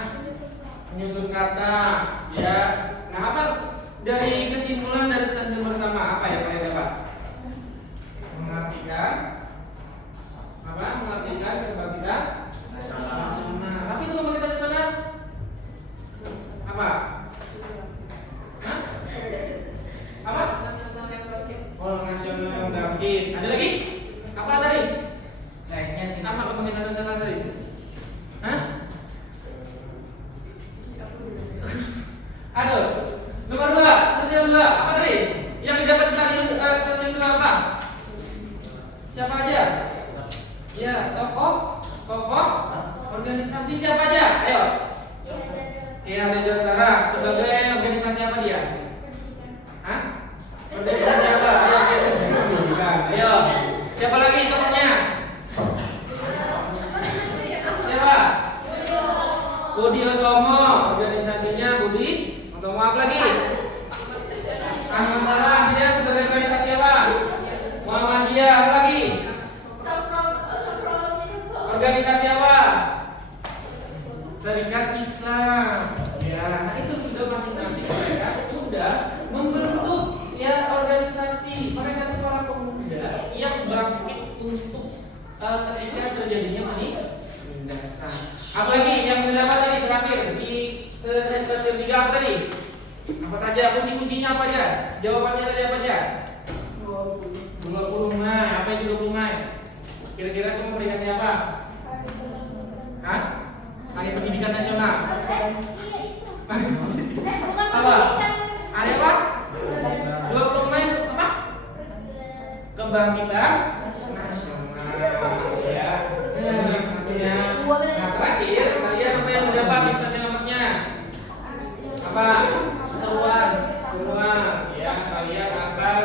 Menyusun kata. Ya. Nah, apa dari kesimpulan dari stasiun pertama apa yang kalian dapat? Mengartikan apa? Mengartikan kebangkitan nasional. Tapi itu kebangkitan nasional apa? Hah? Apa? Nasional yang bangkit. Oh, nasional yang bangkit. Ada lagi? Apa tadi? Naiknya di Apa kebangkitan nasional tadi? Hah? Aduh. Nomor 2, stasiun 2. Apa tadi? Yang didapat stasiun 2 apa? Siapa aja? Ya, tokoh organisasi siapa aja? Ayo. Iya, ada Jawa Utara. Sebagai organisasi apa dia? Hah? Organisasi apa? Ayo, ayo. Siapa lagi tokohnya? Siapa? Budi Utomo. Organisasinya Budi Utomo. Apa lagi? Ahmad Dahlan. Dia sebagai organisasi apa? Muhammadiyah. Apa lagi? Organisasi apa? Serikat Islam. Ya, nah itu sudah masing-masing mereka sudah membentuk ya organisasi. Mereka itu para pemuda yang bangkit untuk ketika terjadinya penindasan. Apalagi yang mendapat tadi terakhir di stasiun 3 apa tadi? Apa saja? Kunci-kuncinya apa aja? Jawabannya tadi apa aja? 20 Mei. Apa itu 20 Mei? Kira-kira itu memperingati apa? Hah? Hari Pendidikan Nasional. Apa? Hari apa? 20 Mei apa? Kebangkitan Nasional. Ya. Nah, terakhir kalian apa yang mendapat di stasiun nomornya? Apa? Seruan. Ya, kalian akan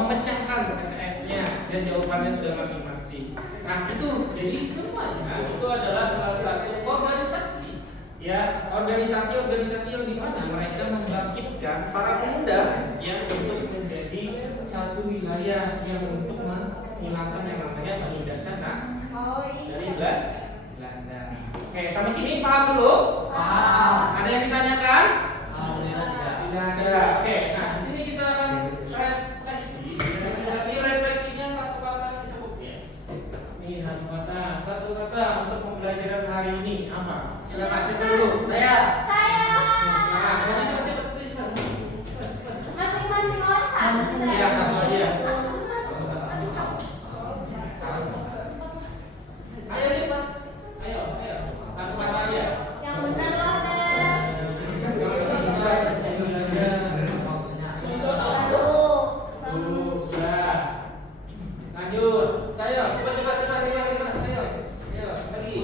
memecahkan PTS-nya dan jawabannya sudah masing-masing. Nah, itu jadi semuanya itu adalah salah satu organisasi, ya, organisasi yang dimana mereka membangkitkan para pemuda yang untuk menjadi satu wilayah yang untuk menghilangkan yang namanya penindasan dari Belanda. Oke, sampai sini paham dulu? Paham. Ada yang ditanyakan? Tidak ada. Oke, nah di sini kita akan refleksi. Jadi refleksinya satu kata cukup ya. Ini satu kata untuk pembelajaran hari ini apa? Silakan cek dulu. Saya. Masing-masing orang sama sih. Iya, satu aja. Ayo cepat. Ayo. Satu kata aja. Yang benar lah deh. Sudah. Lanjut. Saya cepat. Saya. Ayo, lagi.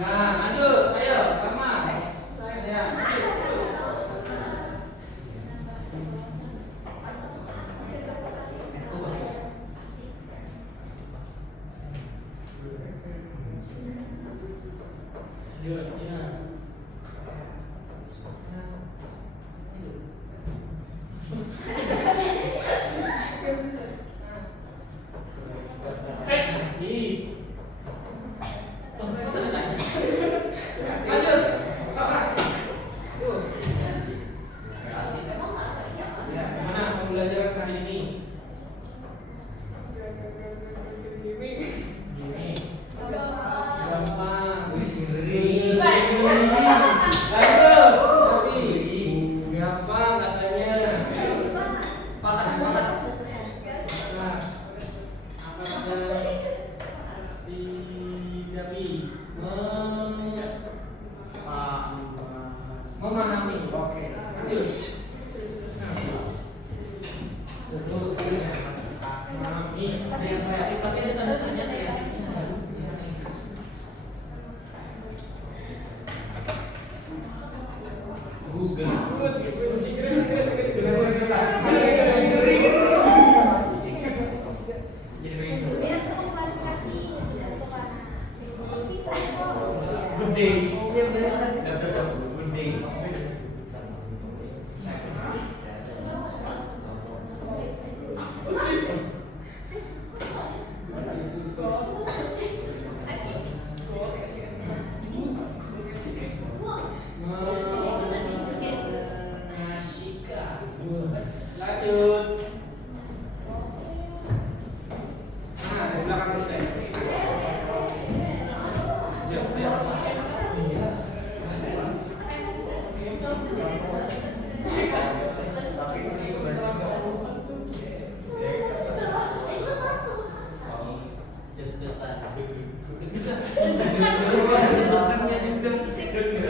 Nah, lanjut. Ayo, sama. Ya. Gimana pembelajaran hari ini? Gini. Gampang. Lanjut. Tapi gampang katanya. Nah, apa kata si Gabi? Memahami. Oke. Lanjut. Memahami. Ada yang kreatif tapi ada tanda tanya kreatif. Biar cukup klarifikasi. Good days. Good days. Lanjut. Nah, di belakang dulu deh.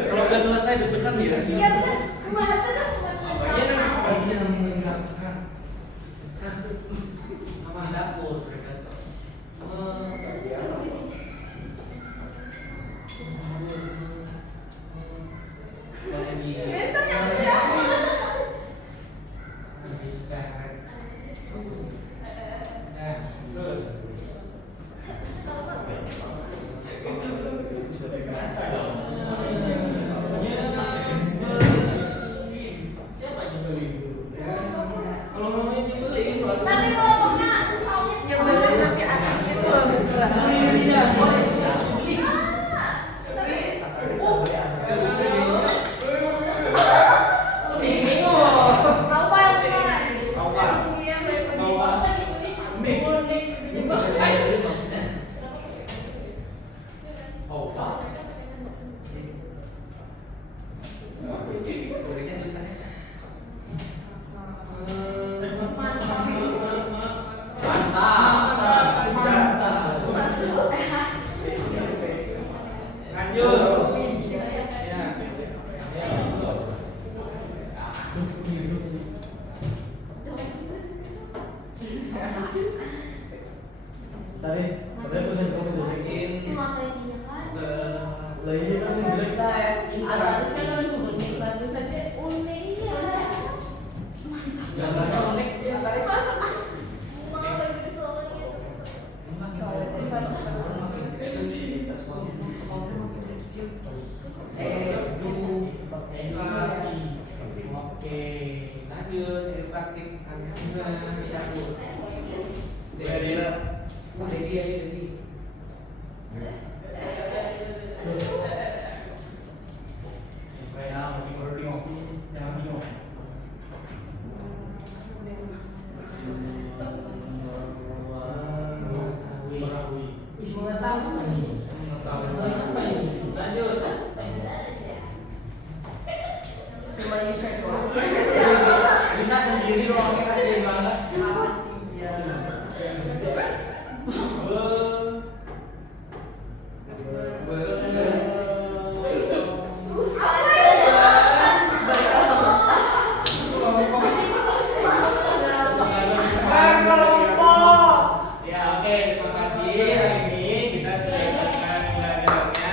Kalau udah selesai deg-degan ya. Iya benar. Kemana saja Nama dapur. Kalau interaktif. Daerah. Dedi. Lanjut. Cuma Yusuf doang. Bisa sendiri doang kasih banget. Ya oke, terima kasih. Hari ini kita sudah selesai pelajarannya.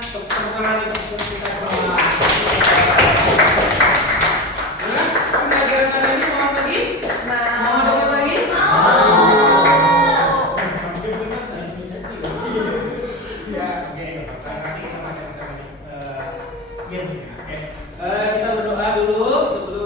Tepuk tangan untuk kita semua. Nah, pembelajaran kali ini mau apa lagi? Mau dengar lagi? Hampir benar saya ya, oke. Nanti kita pakai games ya. Oke. Kita berdoa dulu sebelum